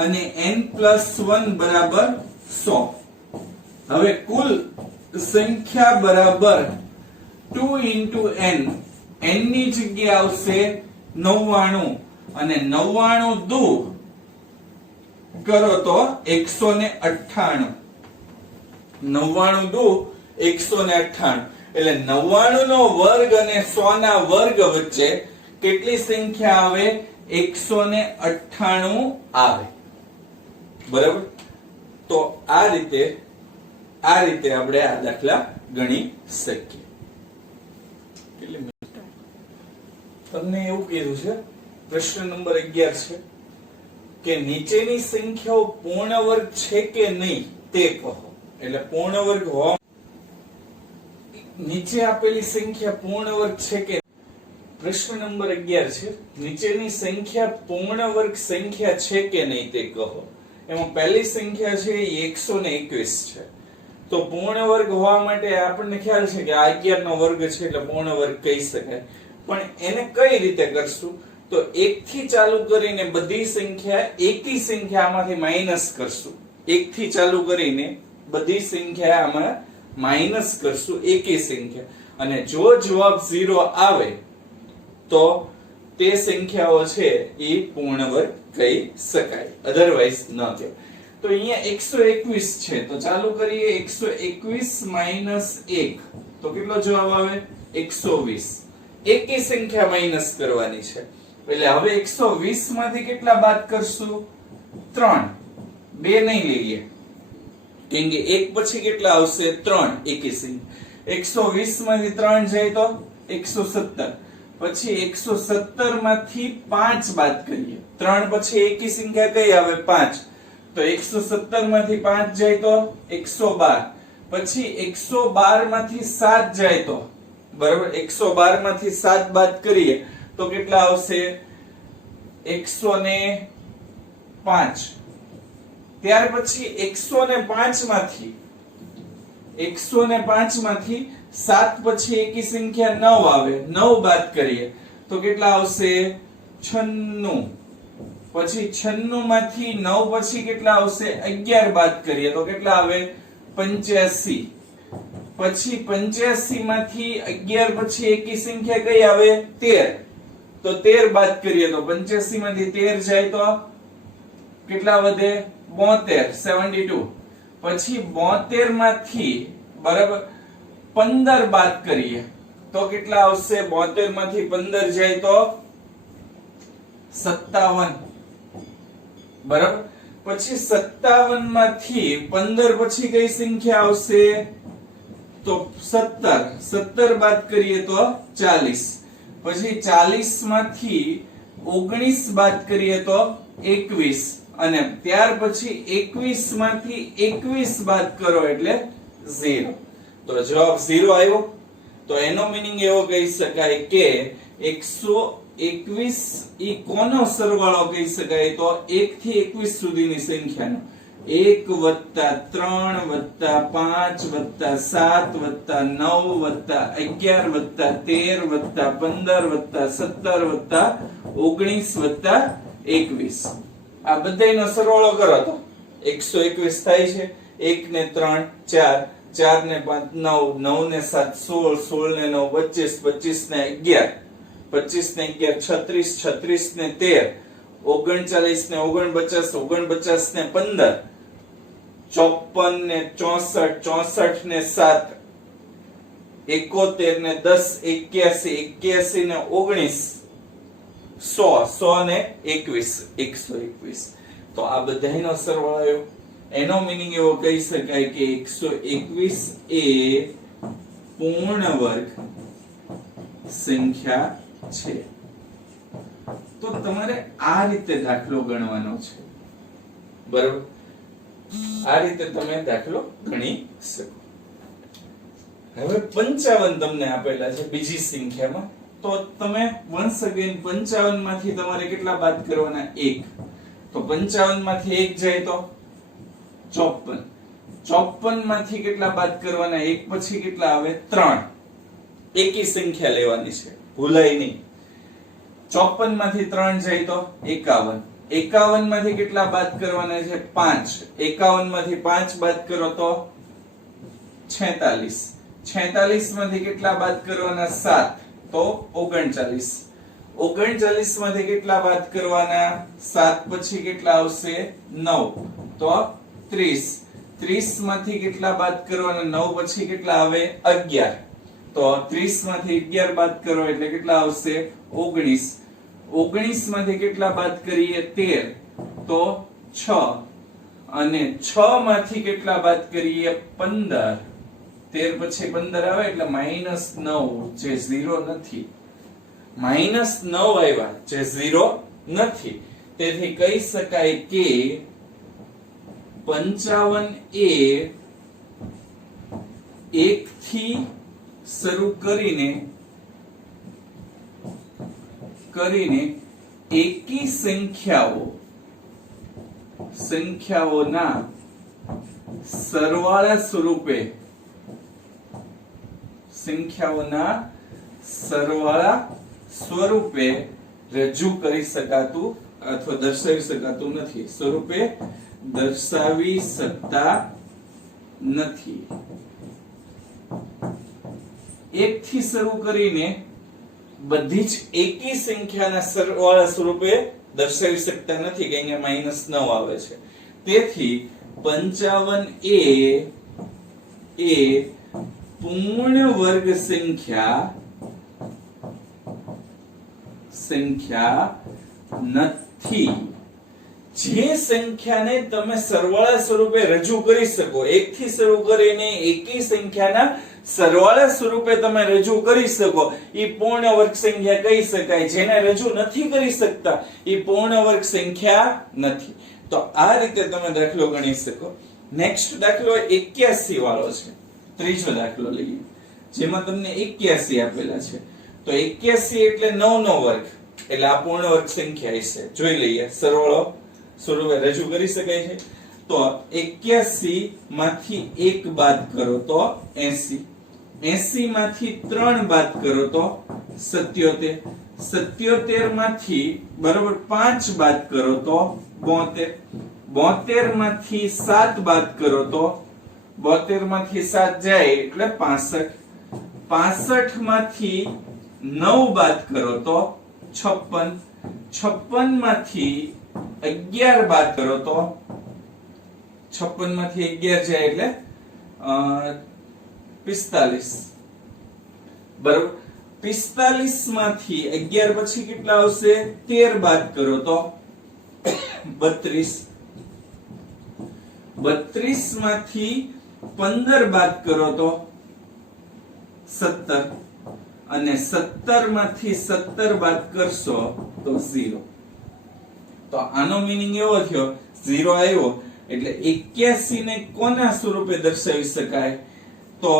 અને n + 1 બરાબર 100. હવે કુલ સંખ્યા બરાબર 2 * n. n ની જગ્યાએ આવશે 99 અને 99 દુ કરો તો 198. 99 દુ 198. એટલે 99 નો વર્ગ અને 100 ના વર્ગ વચ્ચે કેટલી સંખ્યા આવે? 198 આવે. બરાબર? તો આ રીતે આપણે આ દાખલા ગણી શકીએ. તમને એવું કીધું છે પ્રશ્ન નંબર 11 છે કે નીચેની સંખ્યાઓ પૂર્ણ વર્ગ છે કે નહીં તે કહો. એટલે પૂર્ણ વર્ગ હોવા નીચે આપેલી સંખ્યા પૂર્ણ વર્ગ છે કે પ્રશ્ન નંબર 11 છે નીચેની સંખ્યા પૂર્ણ વર્ગ સંખ્યા છે કે નહીં તે કહો એમાં પહેલી સંખ્યા છે એ 121 છે તો પૂર્ણ વર્ગ હોવા માટે આપણને ખ્યાલ છે કે આ 11 નો વર્ગ છે એટલે પૂર્ણ વર્ગ કહી શકાય પણ એને કઈ રીતે કરશું તો 1 થી ચાલુ કરીને બધી સંખ્યા એકી સંખ્યામાંથી માઈનસ કરશું 1 થી ચાલુ કરીને બધી સંખ્યા આમાં માઈનસ કરશું એકી સંખ્યા અને જો જવાબ 0 આવે તો તે સંખ્યાઓ છે એ પૂર્ણ વર્ગ કહી શકાય અધરવાઇઝ ન કહેવાય તો અહીંયા 121 છે તો ચાલુ કરીએ 121 માઈનસ 1 તો કેટલો જવાબ આવે 120 એકી સંખ્યા માઈનસ કરવાની છે એટલે હવે 120 માંથી કેટલા બાદ કરશું 3 બે નહીં લઈએ કેમ કે એક પછી કેટલા આવશે 3 એકી સંખ્યા 120 માંથી 3 જાય તો 117 પછી 117 માંથી 5 બાદ કરીએ 3 પછી એકી સંખ્યા કઈ આવે 5 તો 117 માંથી 5 જાય તો 112 પછી 112 માંથી 7 જાય તો બરાબર 112 માંથી 7 બાદ કરીએ તો કેટલા આવશે 105 ત્યાર પછી 105 માંથી 7 પછી એકી સંખ્યા 9 આવે 9 બાદ કરીએ તો કેટલા આવશે 96 પછી 96 માંથી 9 પછી કેટલા આવશે 11 બાદ કરીએ તો કેટલા આવે 85 પછી 85 માંથી 11 પછી એકી સંખ્યા કઈ આવે 13 તો 13 બાદ કરીએ તો 85 માંથી 13 જાય તો કેટલા વધે 72 72 પછી 72 માંથી બરાબર 15 બાદ કરીએ તો કેટલા આવશે 72 માંથી 15 જાય તો 57 બરાબર પછી 57 માંથી 15 પછી કઈ સંખ્યા આવશે તો 17 બાદ કરીએ તો 40 પછી 40 માંથી 19 બાદ કરીએ તો 21 અને ત્યાર પછી 21 માંથી 21 બાદ કરો એટલે 0 તો જવાબ 0 આવ્યો તો એનો મીનિંગ એવો કહી શકાય કે 121 ઈ કોનો સરવાળો કહી શકાય તો 1 થી 21 સુધીની સંખ્યાનો 1 3 5 7 9 11 13 15 17 19 21 આ બધાયનો સરવાળો કરો તો 121 થાય છે 1 ને 3 4 4 ને 5 9 9 ને 7 16 16 ને 9 25 25 ને 11 25 ને 11 36 36 ને 13 39 ને 49 49 ને 15 54 ને 64 64 ને 7 71 ને 10 81 81 ને 19 100 ને 21 121 તો આ બધાયનો સરવાળો આવ્યો એનો મીનિંગ એવો કહી શકાય કે 121 એ પૂર્ણ વર્ગ સંખ્યા છે તો તમારે આ રીતે દાખલો ગણવાનો છે બરાબર આ રીતે તમે દાખલો ગણી શકો હવે 55 તમને આપેલા છે બીજી સંખ્યામાં તો તમે વન્સ અગેન 55 માંથી તમારે કેટલા બાદ કરવાના 1 તો 55 માંથી 1 જાય તો 54 54 માંથી કેટલા બાદ કરવાના 1 પછી કેટલા આવે 3 એકી સંખ્યા લેવાની છે ભૂલાય નહીં 54 માંથી 3 જાય તો 51 51 માંથી કેટલા બાદ કરવાના છે 5 51 માંથી 5 બાદ કરો તો 46 46 માંથી કેટલા બાદ કરવાના 7 તો 39 39 માંથી કેટલા બાદ કરવાના 7 પછી કેટલા આવશે 9 તો 30 30 માંથી કેટલા બાદ કરવાના 9 પછી કેટલા આવે 11 તો 30 માંથી 11 બાદ કરો એટલે કેટલા આવશે 19 19 માંથી કેટલા બાદ કરીએ 13 તો 6 અને 6 માંથી કેટલા બાદ કરીએ 15 13 પછી 15 આવે એટલે -9 જે 0 નથી -9 આવ્યા જે 0 નથી તેથી કહી શકાય કે 55 એ 1 થી શરૂ કરીને એકી સંખ્યાઓના સરવાળા સ્વરૂપે રજૂ કરી શકાતું અથવા દર્શાવી શકાતું નથી. સ્વરૂપે દર્શાવી શકતા નથી. એક થી શરૂ કરીને બધી જ એકી સંખ્યાના સરવાળા સ્વરૂપે દર્શાવી શકતા નથી કે અહીંયા -9 આવે છે. તેથી 55 એ પૂર્ણ વર્ગ સંખ્યા નથી. જે સંખ્યાને તમે સરવાળા સ્વરૂપે રજૂ કરી શકો, એક થી શરૂ કરીને એકી સંખ્યાના સરવાળા સ્વરૂપે તમે રજૂ કરી શકો, એ પૂર્ણ વર્ગ સંખ્યા કહી શકાય. જેને રજૂ નથી કરી શકતા એ પૂર્ણ વર્ગ સંખ્યા નથી. તો આ રીતે તમે દાખલો ગણી શકો. નેક્સ્ટ દાખલો 81 વાળો છે. ત્રીજો દાખલો લઈએ જેમાં તમને 81 આપેલા છે. તો 81 એટલે 9 નો વર્ગ, એટલે આ પૂર્ણ વર્ગ સંખ્યા છે. જોઈ લઈએ સરવાળો સ્વરૂપે રજૂ કરી શકાય છે. તો 81 માંથી 1 બાદ કરો તો 80, 80 માંથી 3 બાદ કરો તો 77, 77 માંથી બરોબર 5 બાદ કરો તો 72, 72 માંથી 7 બાદ કરો તો 72 માંથી 7 જાય એટલે 65, 65 માંથી 9 બાદ કરો તો 56, 56 માંથી 11 બાદ કરો તો 56 માંથી 11 જાય એટલે 45 બરોબર. 45 માંથી 11 પછી કેટલા આવશે? 13 બાદ કરો તો 32, 32 માંથી 15 બાદ કરો તો 17, અને 17 માંથી 17 બાદ કરશો તો 0. તો આનો મીનિંગ એવો થયો 0 આવ્યો એટલે 81 ને કોના સ્વરૂપે દર્શાવી શકાય? તો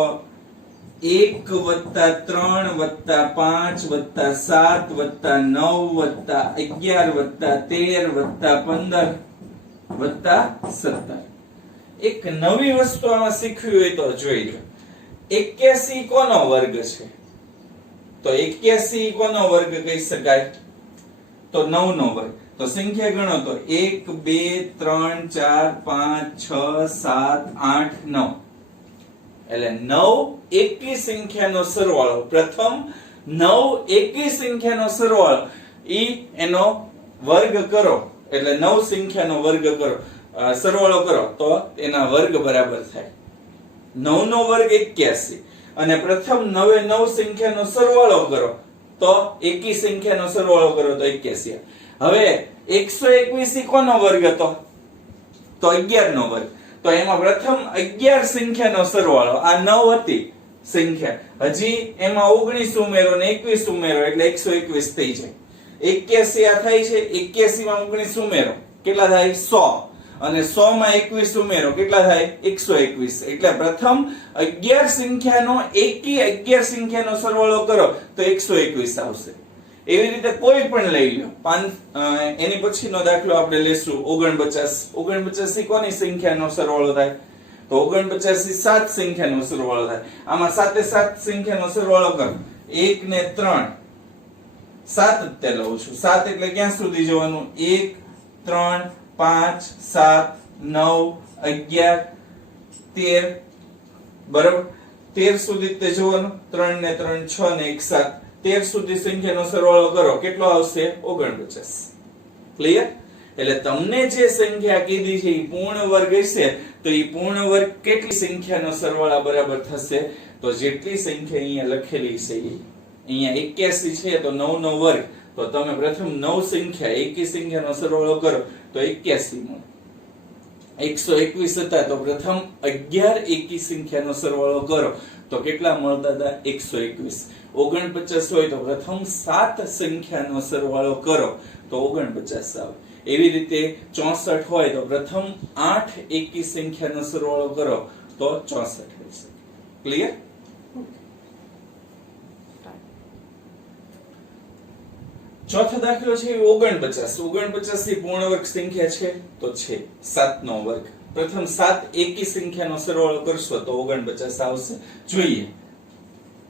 1 વત્તા 3 વત્તા 5 વત્તા 7 વત્તા 9 વત્તા 11 વત્તા 13 વત્તા 15 વત્તા 17. એક નવી વસ્તુ આમાં શીખવી હોય તો જોઈ લો. 81 કોનો વર્ગ છે? તો 81 કોનો વર્ગ કહી શકાય? તો 9 નો વર્ગ. તો સંખ્યા ગણો તો 1 2 3 4 5 6 7 8 9, એટલે 9 એકી સંખ્યાનો સરવાળો. પ્રથમ 9 એકી સંખ્યાનો સરવાળો એનો વર્ગ કરો એટલે 9 સંખ્યાનો વર્ગ કરો, સરવાળો કરો તો એના વર્ગ બરાબર થાય 9 નો વર્ગ 81, અને પ્રથમ 9 સંખ્યાનો સરવાળો કરો તો એકી સંખ્યાનો સરવાળો કરો તો 81. હવે 121 કોનો વર્ગ હતો? તો 11 નો વર્ગ. તો એમાં પ્રથમ 11 સંખ્યાનો સરવાળો, આ 9 હતી સંખ્યા, હજી એમાં 19 ઉમેરો ને 21 ઉમેરો એટલે 121 થઈ જાય. 81 આ થાય છે, 81 માં 19 ઉમેરો કેટલા થાય? 100, અને 100 માં 21 ઉમેરો કેટલા થાય? 121. એટલે પ્રથમ 11 સંખ્યાનો એકી 11 સંખ્યાનો સરવાળો કરો તો 121 આવશે. એવી રીતે કોઈ પણ લઈ લો. એની પછીનો દાખલો આપણે લેશું 49. 49 કોની સંખ્યાનો સરવાળો થાય? તો 49 7 સંખ્યાનો સરવાળો થાય. આમાં 7 સંખ્યાનો સરવાળો કરો. 1 ને 3 7 જ લઉં છું. 7 એટલે ક્યાં સુધી જવાનું? 1 3 5 7 9 11 13 બરાબર. 13 સુધી તે જોવાનું. 3 ને 3 6 ને 1 7, 13 સુધી સંખ્યાનો સરવાળો કરો કેટલો આવશે? 49. ક્લિયર? એટલે તમને જે સંખ્યા કીધી છે એ પૂર્ણ વર્ગ હશે તો એ પૂર્ણ વર્ગ કેટલી સંખ્યાનો સરવાળા બરાબર થશે? તો જેટલી સંખ્યા અહીંયા લખેલી છે અહીંયા 81 છે તો 9 નો વર્ગ, તો તમે પ્રથમ 9 સંખ્યા એકી સંખ્યાનો સરવાળો કરો તો 81 મળે. 121 હતા તો પ્રથમ 11 એકી સંખ્યાનો સરવાળો કરો તો કેટલા મળતા હતા? 121. 49 હોય તો પ્રથમ 7 સંખ્યાનો સરવાળો કરો તો 49 આવે. એવી રીતે 64 હોય તો પ્રથમ 8 એકી સંખ્યાનો સરવાળો કરો તો 64 થશે. ક્લિયર? ચોથો દાખલો છે 49. 49 ની પૂર્ણ વર્ગ સંખ્યા છે તો છે 7 નો વર્ગ. પ્રથમ 7 એકી સંખ્યાનો સરવાળો કરશો તો 49 આવશે. જોઈએ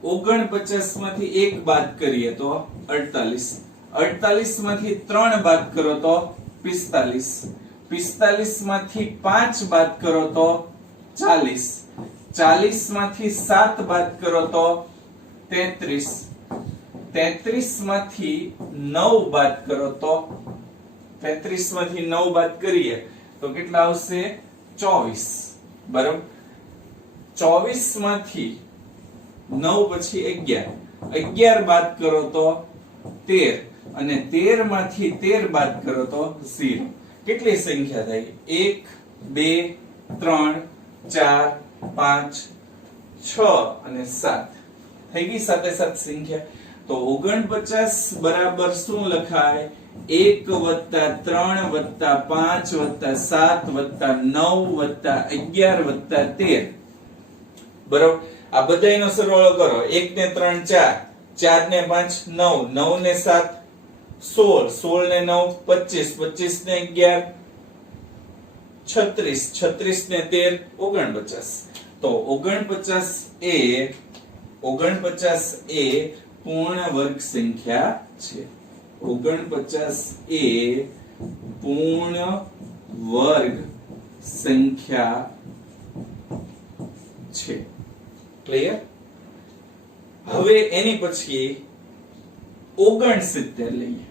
49 માંથી 1 બાદ કરીએ તો 48. 48 માંથી 3 બાદ કરો તો 45. 45 માંથી 5 બાદ કરો તો 40. 40 માંથી 7 બાદ કરો તો 33. 33 માંથી 9 બાદ કરો તો 33 માંથી 9 બાદ કરીએ તો કેટલા આવશે 24. બરાબર. 24 માંથી 9 પછી 11. 11 બાદ કરો તો 13 અને 13 માંથી 13 બાદ કરો તો 0. કેટલી સંખ્યા થઈ? 1 2 3 4 5 6 અને 7 થઈ ગઈ. 7 7 સંખ્યા. તો 49 બરાબર શું લખાય? 1 + 3 + 5 + 7 + 9 + 11 + 13. બરાબર. આ બધાયનો સરવાળો કરો. 1 ને 3 4, 4 ને 5 9, 9 ને 7 16, 16 ને 9 25, 25 ને 11 36, 36 ને 13 49. તો 49 એ પૂર્ણ વર્ગ સંખ્યા છે. 49 એ પૂર્ણ વર્ગ સંખ્યા છે. ક્લિયર? હવે એની પછી 69 લઈએ.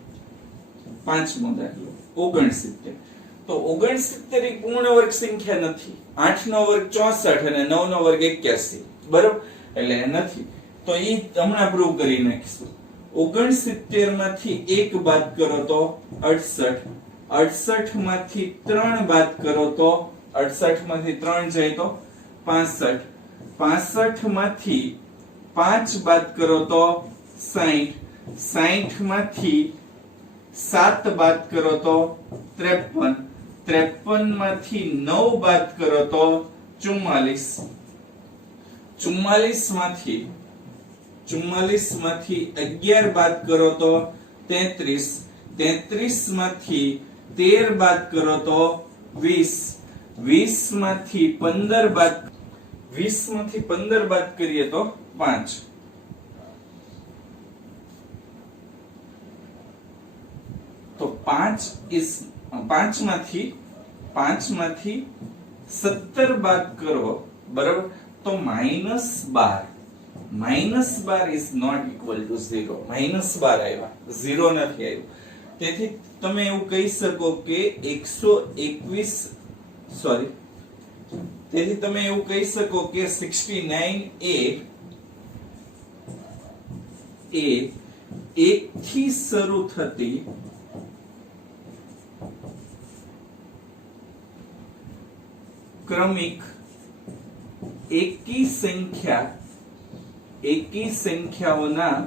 પાંચમો દાખલો 69. તો 69 એ પૂર્ણ વર્ગ સંખ્યા નથી. 8 નો વર્ગ 64 અને 9 નો વર્ગ 81. બરાબર? એટલે નથી. તો ઈ હમણાં પ્રૂવ કરી નાખીશું. 69 માંથી 1 બાદ કરો તો 68. 68 માંથી 3 બાદ કરો તો 68 માંથી 3 જાય તો 65. 65 માંથી 5 બાદ કરો તો 60. 60 માંથી 7 બાદ કરો તો 53. 53 માંથી 9 બાદ કરો તો 44. 44 માંથી 11 બાદ કરો તો 33. 33 માંથી 13 બાદ કરો તો 20. 20 માંથી 15 બાદ 20 માંથી 15 બાદ કરીએ તો 5. તો 5 માંથી 17 બાદ કરો. બરાબર? તો -12. -12 is not equal to 0. -12 આવ્યા, 0 નથી આવ્યું. તેથી તમે એવું કહી શકો કે 121 તેથી તમે એવું કહી શકો કે 69 એ 1 થી શરૂ થતી ક્રમિક એકી સંખ્યાઓના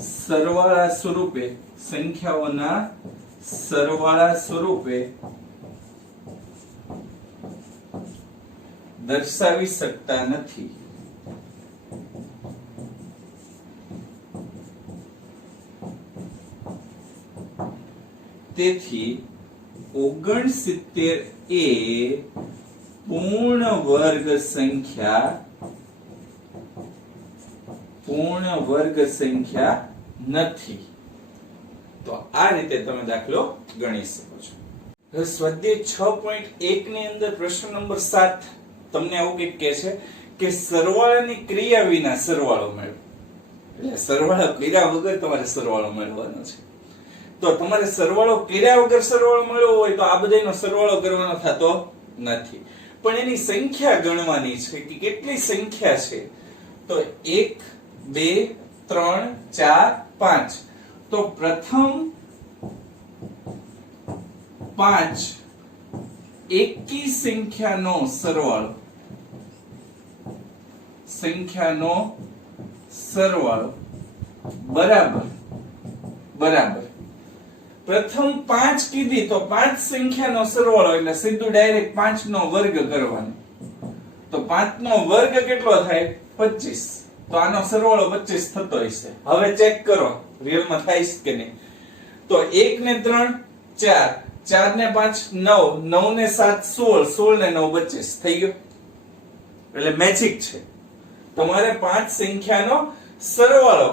સરવાળા સ્વરૂપે દર્શાવી શકતા નથી. તેથી 69 એ પૂર્ણ વર્ગ સંખ્યા નથી. તો આ રીતે તમે દાખલો ગણી શકો છો. હવે સ્વાધ્યાય 6.1 ની અંદર પ્રશ્ન નંબર 7 તમને એવું કંઈક કહે છે કે સરવાળાની ક્રિયા વિના સરવાળો મેળવો. એટલે સરવાળો કર્યા વગર તમારે સરવાળો મેળવવાનો છે. તો તમારે સરવાળો કર્યા વગર સરવાળો મેળવવો હોય તો આ બધાનો સરવાળો કરવાનો થતો નથી. પણ એની સંખ્યા ગણવાની છે કે કેટલી સંખ્યા છે. તો 1 2 3 4 5. તો પ્રથમ 5 એકી સંખ્યાનો સરવાળો બરાબર પ્રથમ 5 કીધી તો 5 સંખ્યાનો સરવાળો એટલે સીધું ડાયરેક્ટ 5 નો વર્ગ કરવાનો. તો 5 નો વર્ગ કેટલો થાય? 25. તો આનો સરવાળો 25 થતો હશે. હવે ચેક કરો રિયલમાં થાય છે કે નહીં. તો 1 ને 3 4, 4 ને 5 9, 9 ને 7 16, 16 ને 9 25 થઈ ગયો. એટલે મેજિક છે. તમારે પાંચ સંખ્યાનો સરવાળો,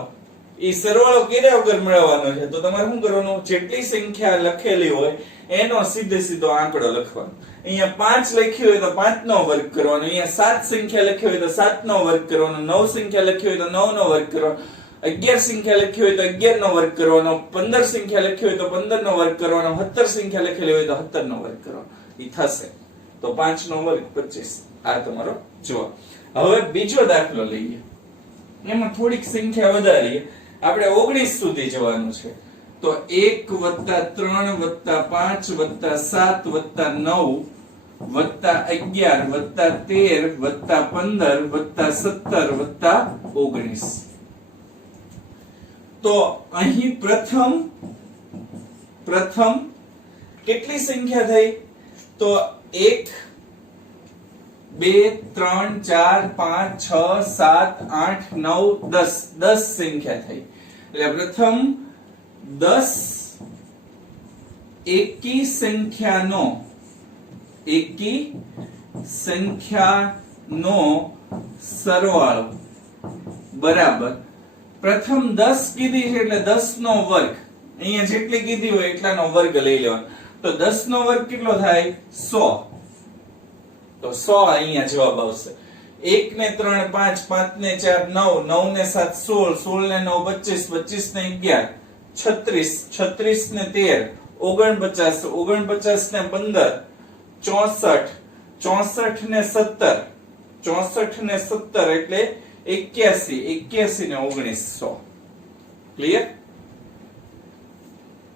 ઈ સરવાળો કર્યા વગર મેળવવાનો છે. તો તમારે શું કરવાનું, જેટલી સંખ્યા લખેલી હોય એનો સીધે સીધો આંકડો લખવાનો. અહીંયા 5 લખી હોય તો 5 નો વર્ગ કરવાનો, અહીંયા 7 સંખ્યા લખી હોય તો 7 નો વર્ગ કરવાનો, 9 સંખ્યા લખી હોય તો 9 નો વર્ગ કરવાનો, 11 સંખ્યા લખી હોય તો 11 નો વર્ગ કરવાનો, 15 સંખ્યા લખી હોય તો 15 નો વર્ગ કરવાનો, 17 સંખ્યા લખેલી હોય તો 17 નો વર્ગ કરવાનો. ઈ થશે. તો 5 નો વર્ગ 25. આ તમારો જવાબ. હવે બીજો દાખલો લઈએ. એમાં થોડીક સંખ્યા વધારીએ. આપણે 19 સુધી જવાનું છે. તો 1 + 3 + 5 + 7 + 9 + 11 + 13 + 15 + 17 + 19. તો અહીં પ્રથમ કેટલી સંખ્યા થઈ? તો 1 2 3 4 5 6 7 8 9 10 10 સંખ્યા થઈ. એટલે પ્રથમ 10 એકી સંખ્યાનો સરવાળો બરાબર પ્રથમ 10 કીધી છે એટલે 10 નો વર્ગ, અહીંયા જેટલી કીધી હોય એટલાનો વર્ગ લઈ લેવાનો. તો 10 નો વર્ગ કેટલો થાય? 100. તો 100 અહીંયા જવાબ આવશે. 1 ને 3 5, 5 ને 4 9, 9 ને 7 16, 16 ને 9 25, 25 ને 11 36, 36 ને 13 49, 49 ને 15 64, 64 ને 17, 64 ને 17 એટલે 81, 81 ને 19 100. ક્લિયર?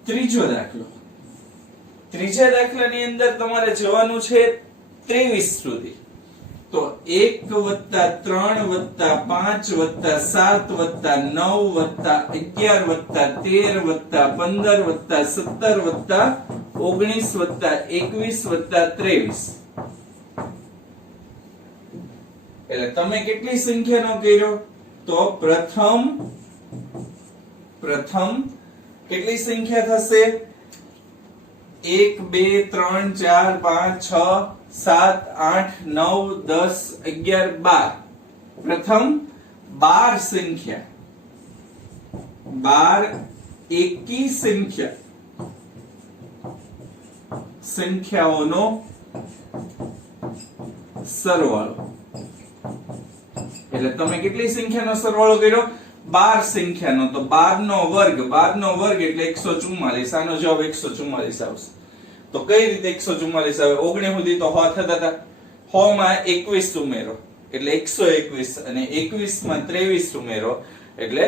ત્રીજો દાખલો. ત્રીજા દાખલાની અંદર તમારે જવાનું છે 23 સુધી. તો 1 + 3 + 5 + 7 + 9 + 11 + 13 + 15 + 17 + 19 + 21 + 23. એટલે તમે કેટલી સંખ્યાનો કર્યો? તો પ્રથમ કેટલી સંખ્યા થશે? 1 2 3 4 5 6 7 8 9 10 11 12. પ્રથમ 12 સંખ્યા, 12 એકી સંખ્યાઓનો સરવાળો. એટલે તમે કેટલી સંખ્યાનો સરવાળો કર્યો? 12 સંખ્યાનો. તો 12 નો વર્ગ, 12 નો વર્ગ એટલે 144. આનો જવાબ 144 આવશે. તો કઈ રીતે 144 આવે? 19 સુધી તો 100 થતા હતા. 100 માં 21 ઉમેરો એટલે 121 અને 21 માં 23 ઉમેરો એટલે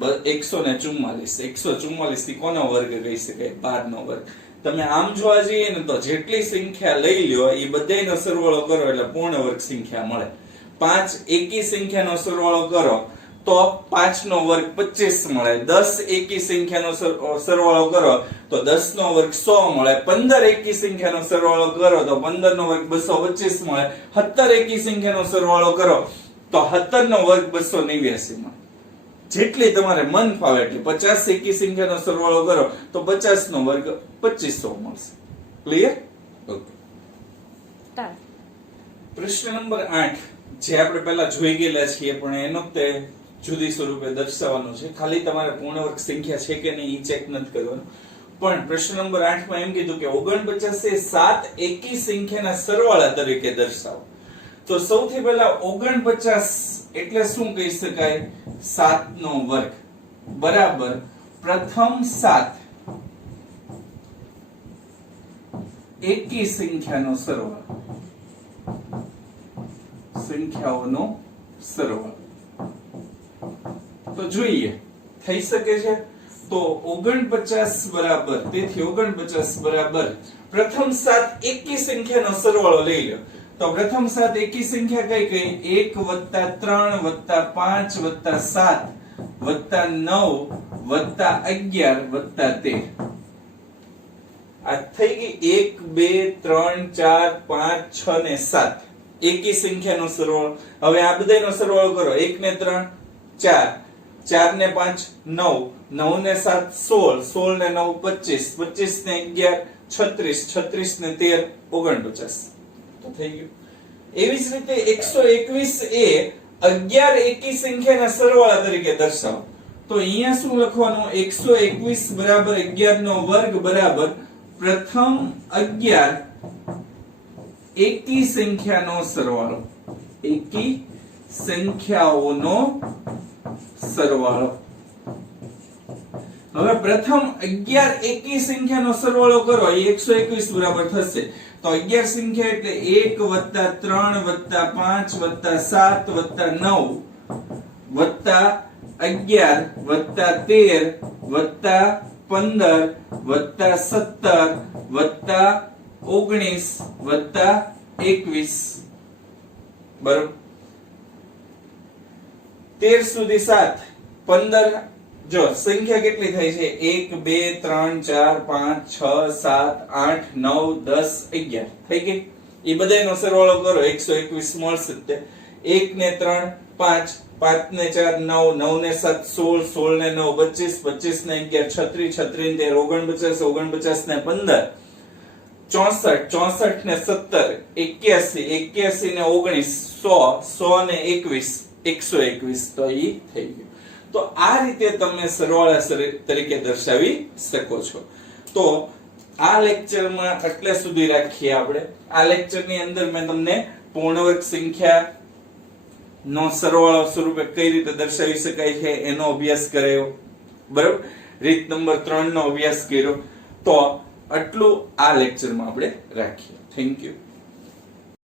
144. 144 થી કોનો વર્ગ કહી શકાય? 12 નો વર્ગ. તમે આમ જોવા જઈએ ને તો જેટલી સંખ્યા લઈ લ્યો એ બધાયનો સરવાળો કરો એટલે પૂર્ણ વર્ગ સંખ્યા મળે. 5 એકી સંખ્યાનો સરવાળો કરો તો 5 નો વર્ગ 25 મળે. 10 એકી સંખ્યાનો સરવાળો કરો તો 10 નો વર્ગ 100 મળે. 15 એકી સંખ્યાનો સરવાળો કરો તો 15 નો વર્ગ 225 મળે. 17 એકી સંખ્યાનો સરવાળો કરો તો 17 નો વર્ગ 289 મળે. જેટલી તમારે મન ફાવે એટલી. 50 એકી સંખ્યાનો સરવાળો કરો તો 50 નો વર્ગ 2500 મળશે. ક્લિયર? ઓકે. પ્રશ્ન નંબર 8 જે આપણે પહેલા જોઈ ગયેલા છીએ પણ એનો તે જુદી સ્વરૂપે દર્શાવવાનું છે. ખાલી તમારે પૂર્ણ વર્ગ સંખ્યા છે કે નહીં એ ચેક નથી કરવાનું. પણ પ્રશ્ન નંબર 8 માં એમ કીધું કે 49 એ 7 એકી સંખ્યાના સરવાળા તરીકે દર્શાવો. તો સૌથી પહેલા 49 એટલે શું કહી શકાય? 7 નો વર્ગ બરાબર પ્રથમ 7 એકી સંખ્યાનો સરવાળો, સંખ્યાઓનો સરવાળો. તો જોઈએ થઈ શકે છે. તો 49 બરાબર, તેથી 49 બરાબર પ્રથમ 7 એકી સંખ્યાનો સરવાળો લઈ લો. તો પ્રથમ 7 એકી સંખ્યા કઈ કઈ? 1 + 3 + 5 + 7 + 9 + 11 + 13. આ થઈ ગઈ 1 2 3 4 5 6 ને 7. એકી સંખ્યાનો સરવાળો. હવે આ બધાયનો સરવાળો કરો. 1 ને 3 4, 4 ને 5 9, 9 ને 7 16, 16 ને 9 25, 25 ને 11 36, 36 ને 13 49. તો થઈ ગયું. એવી જ રીતે 121 એ 11 એકી સંખ્યાના સરવાળા તરીકે દર્શાવો. તો અહીંયા શું લખવાનું? 121 બરાબર 11 નો વર્ગ બરાબર પ્રથમ 11 એકી સંખ્યાનો સરવાળો. એકી સંખ્યાઓનો સરવાળો. હવે પ્રથમ 11 એકી સંખ્યાનો સરવાળો કરો એ 121 બરાબર થશે. તો 11 સંખ્યા એટલે 1 + 3 + 5 + 7 + 9 + 11 + 13 + 15 + 17 + 19 + 21 બરોબર. 13 સુધી 7 15. જો સંખ્યા કેટલી થાય છે? 1 2 3 4 5 6 7 8 9 10 11 થઈ ગઈ. એ બધાયનો સરવાળો કરો 121 મળશે. 1 ને 3 5, 5 ને 4 9, 9 ને 7 16, 16 ને 9 25, 25 ને 11 36, 36 ને 13 49, 49 ને 15 64, 64 ને 17 81, 81 ને 19 100, 100 ને 21 121. તો ઈ થઈ ગયું. તો આ રીતે તમે સરવાળા તરીકે દર્શાવી શકો છો. તો આ લેક્ચરમાં આટલે સુધી રાખીએ આપણે. આ લેક્ચરની અંદર મેં તમને પૂર્ણવર્ગ સંખ્યા નો સરવાળો સ્વરૂપે કઈ રીતે દર્શાવી શકાય છે એનો અભ્યાસ કરાયો. બરાબર. રીત નંબર 3 નો અભ્યાસ કર્યો. તો આટલું આ લેક્ચરમાં આપણે રાખીએ. Thank you.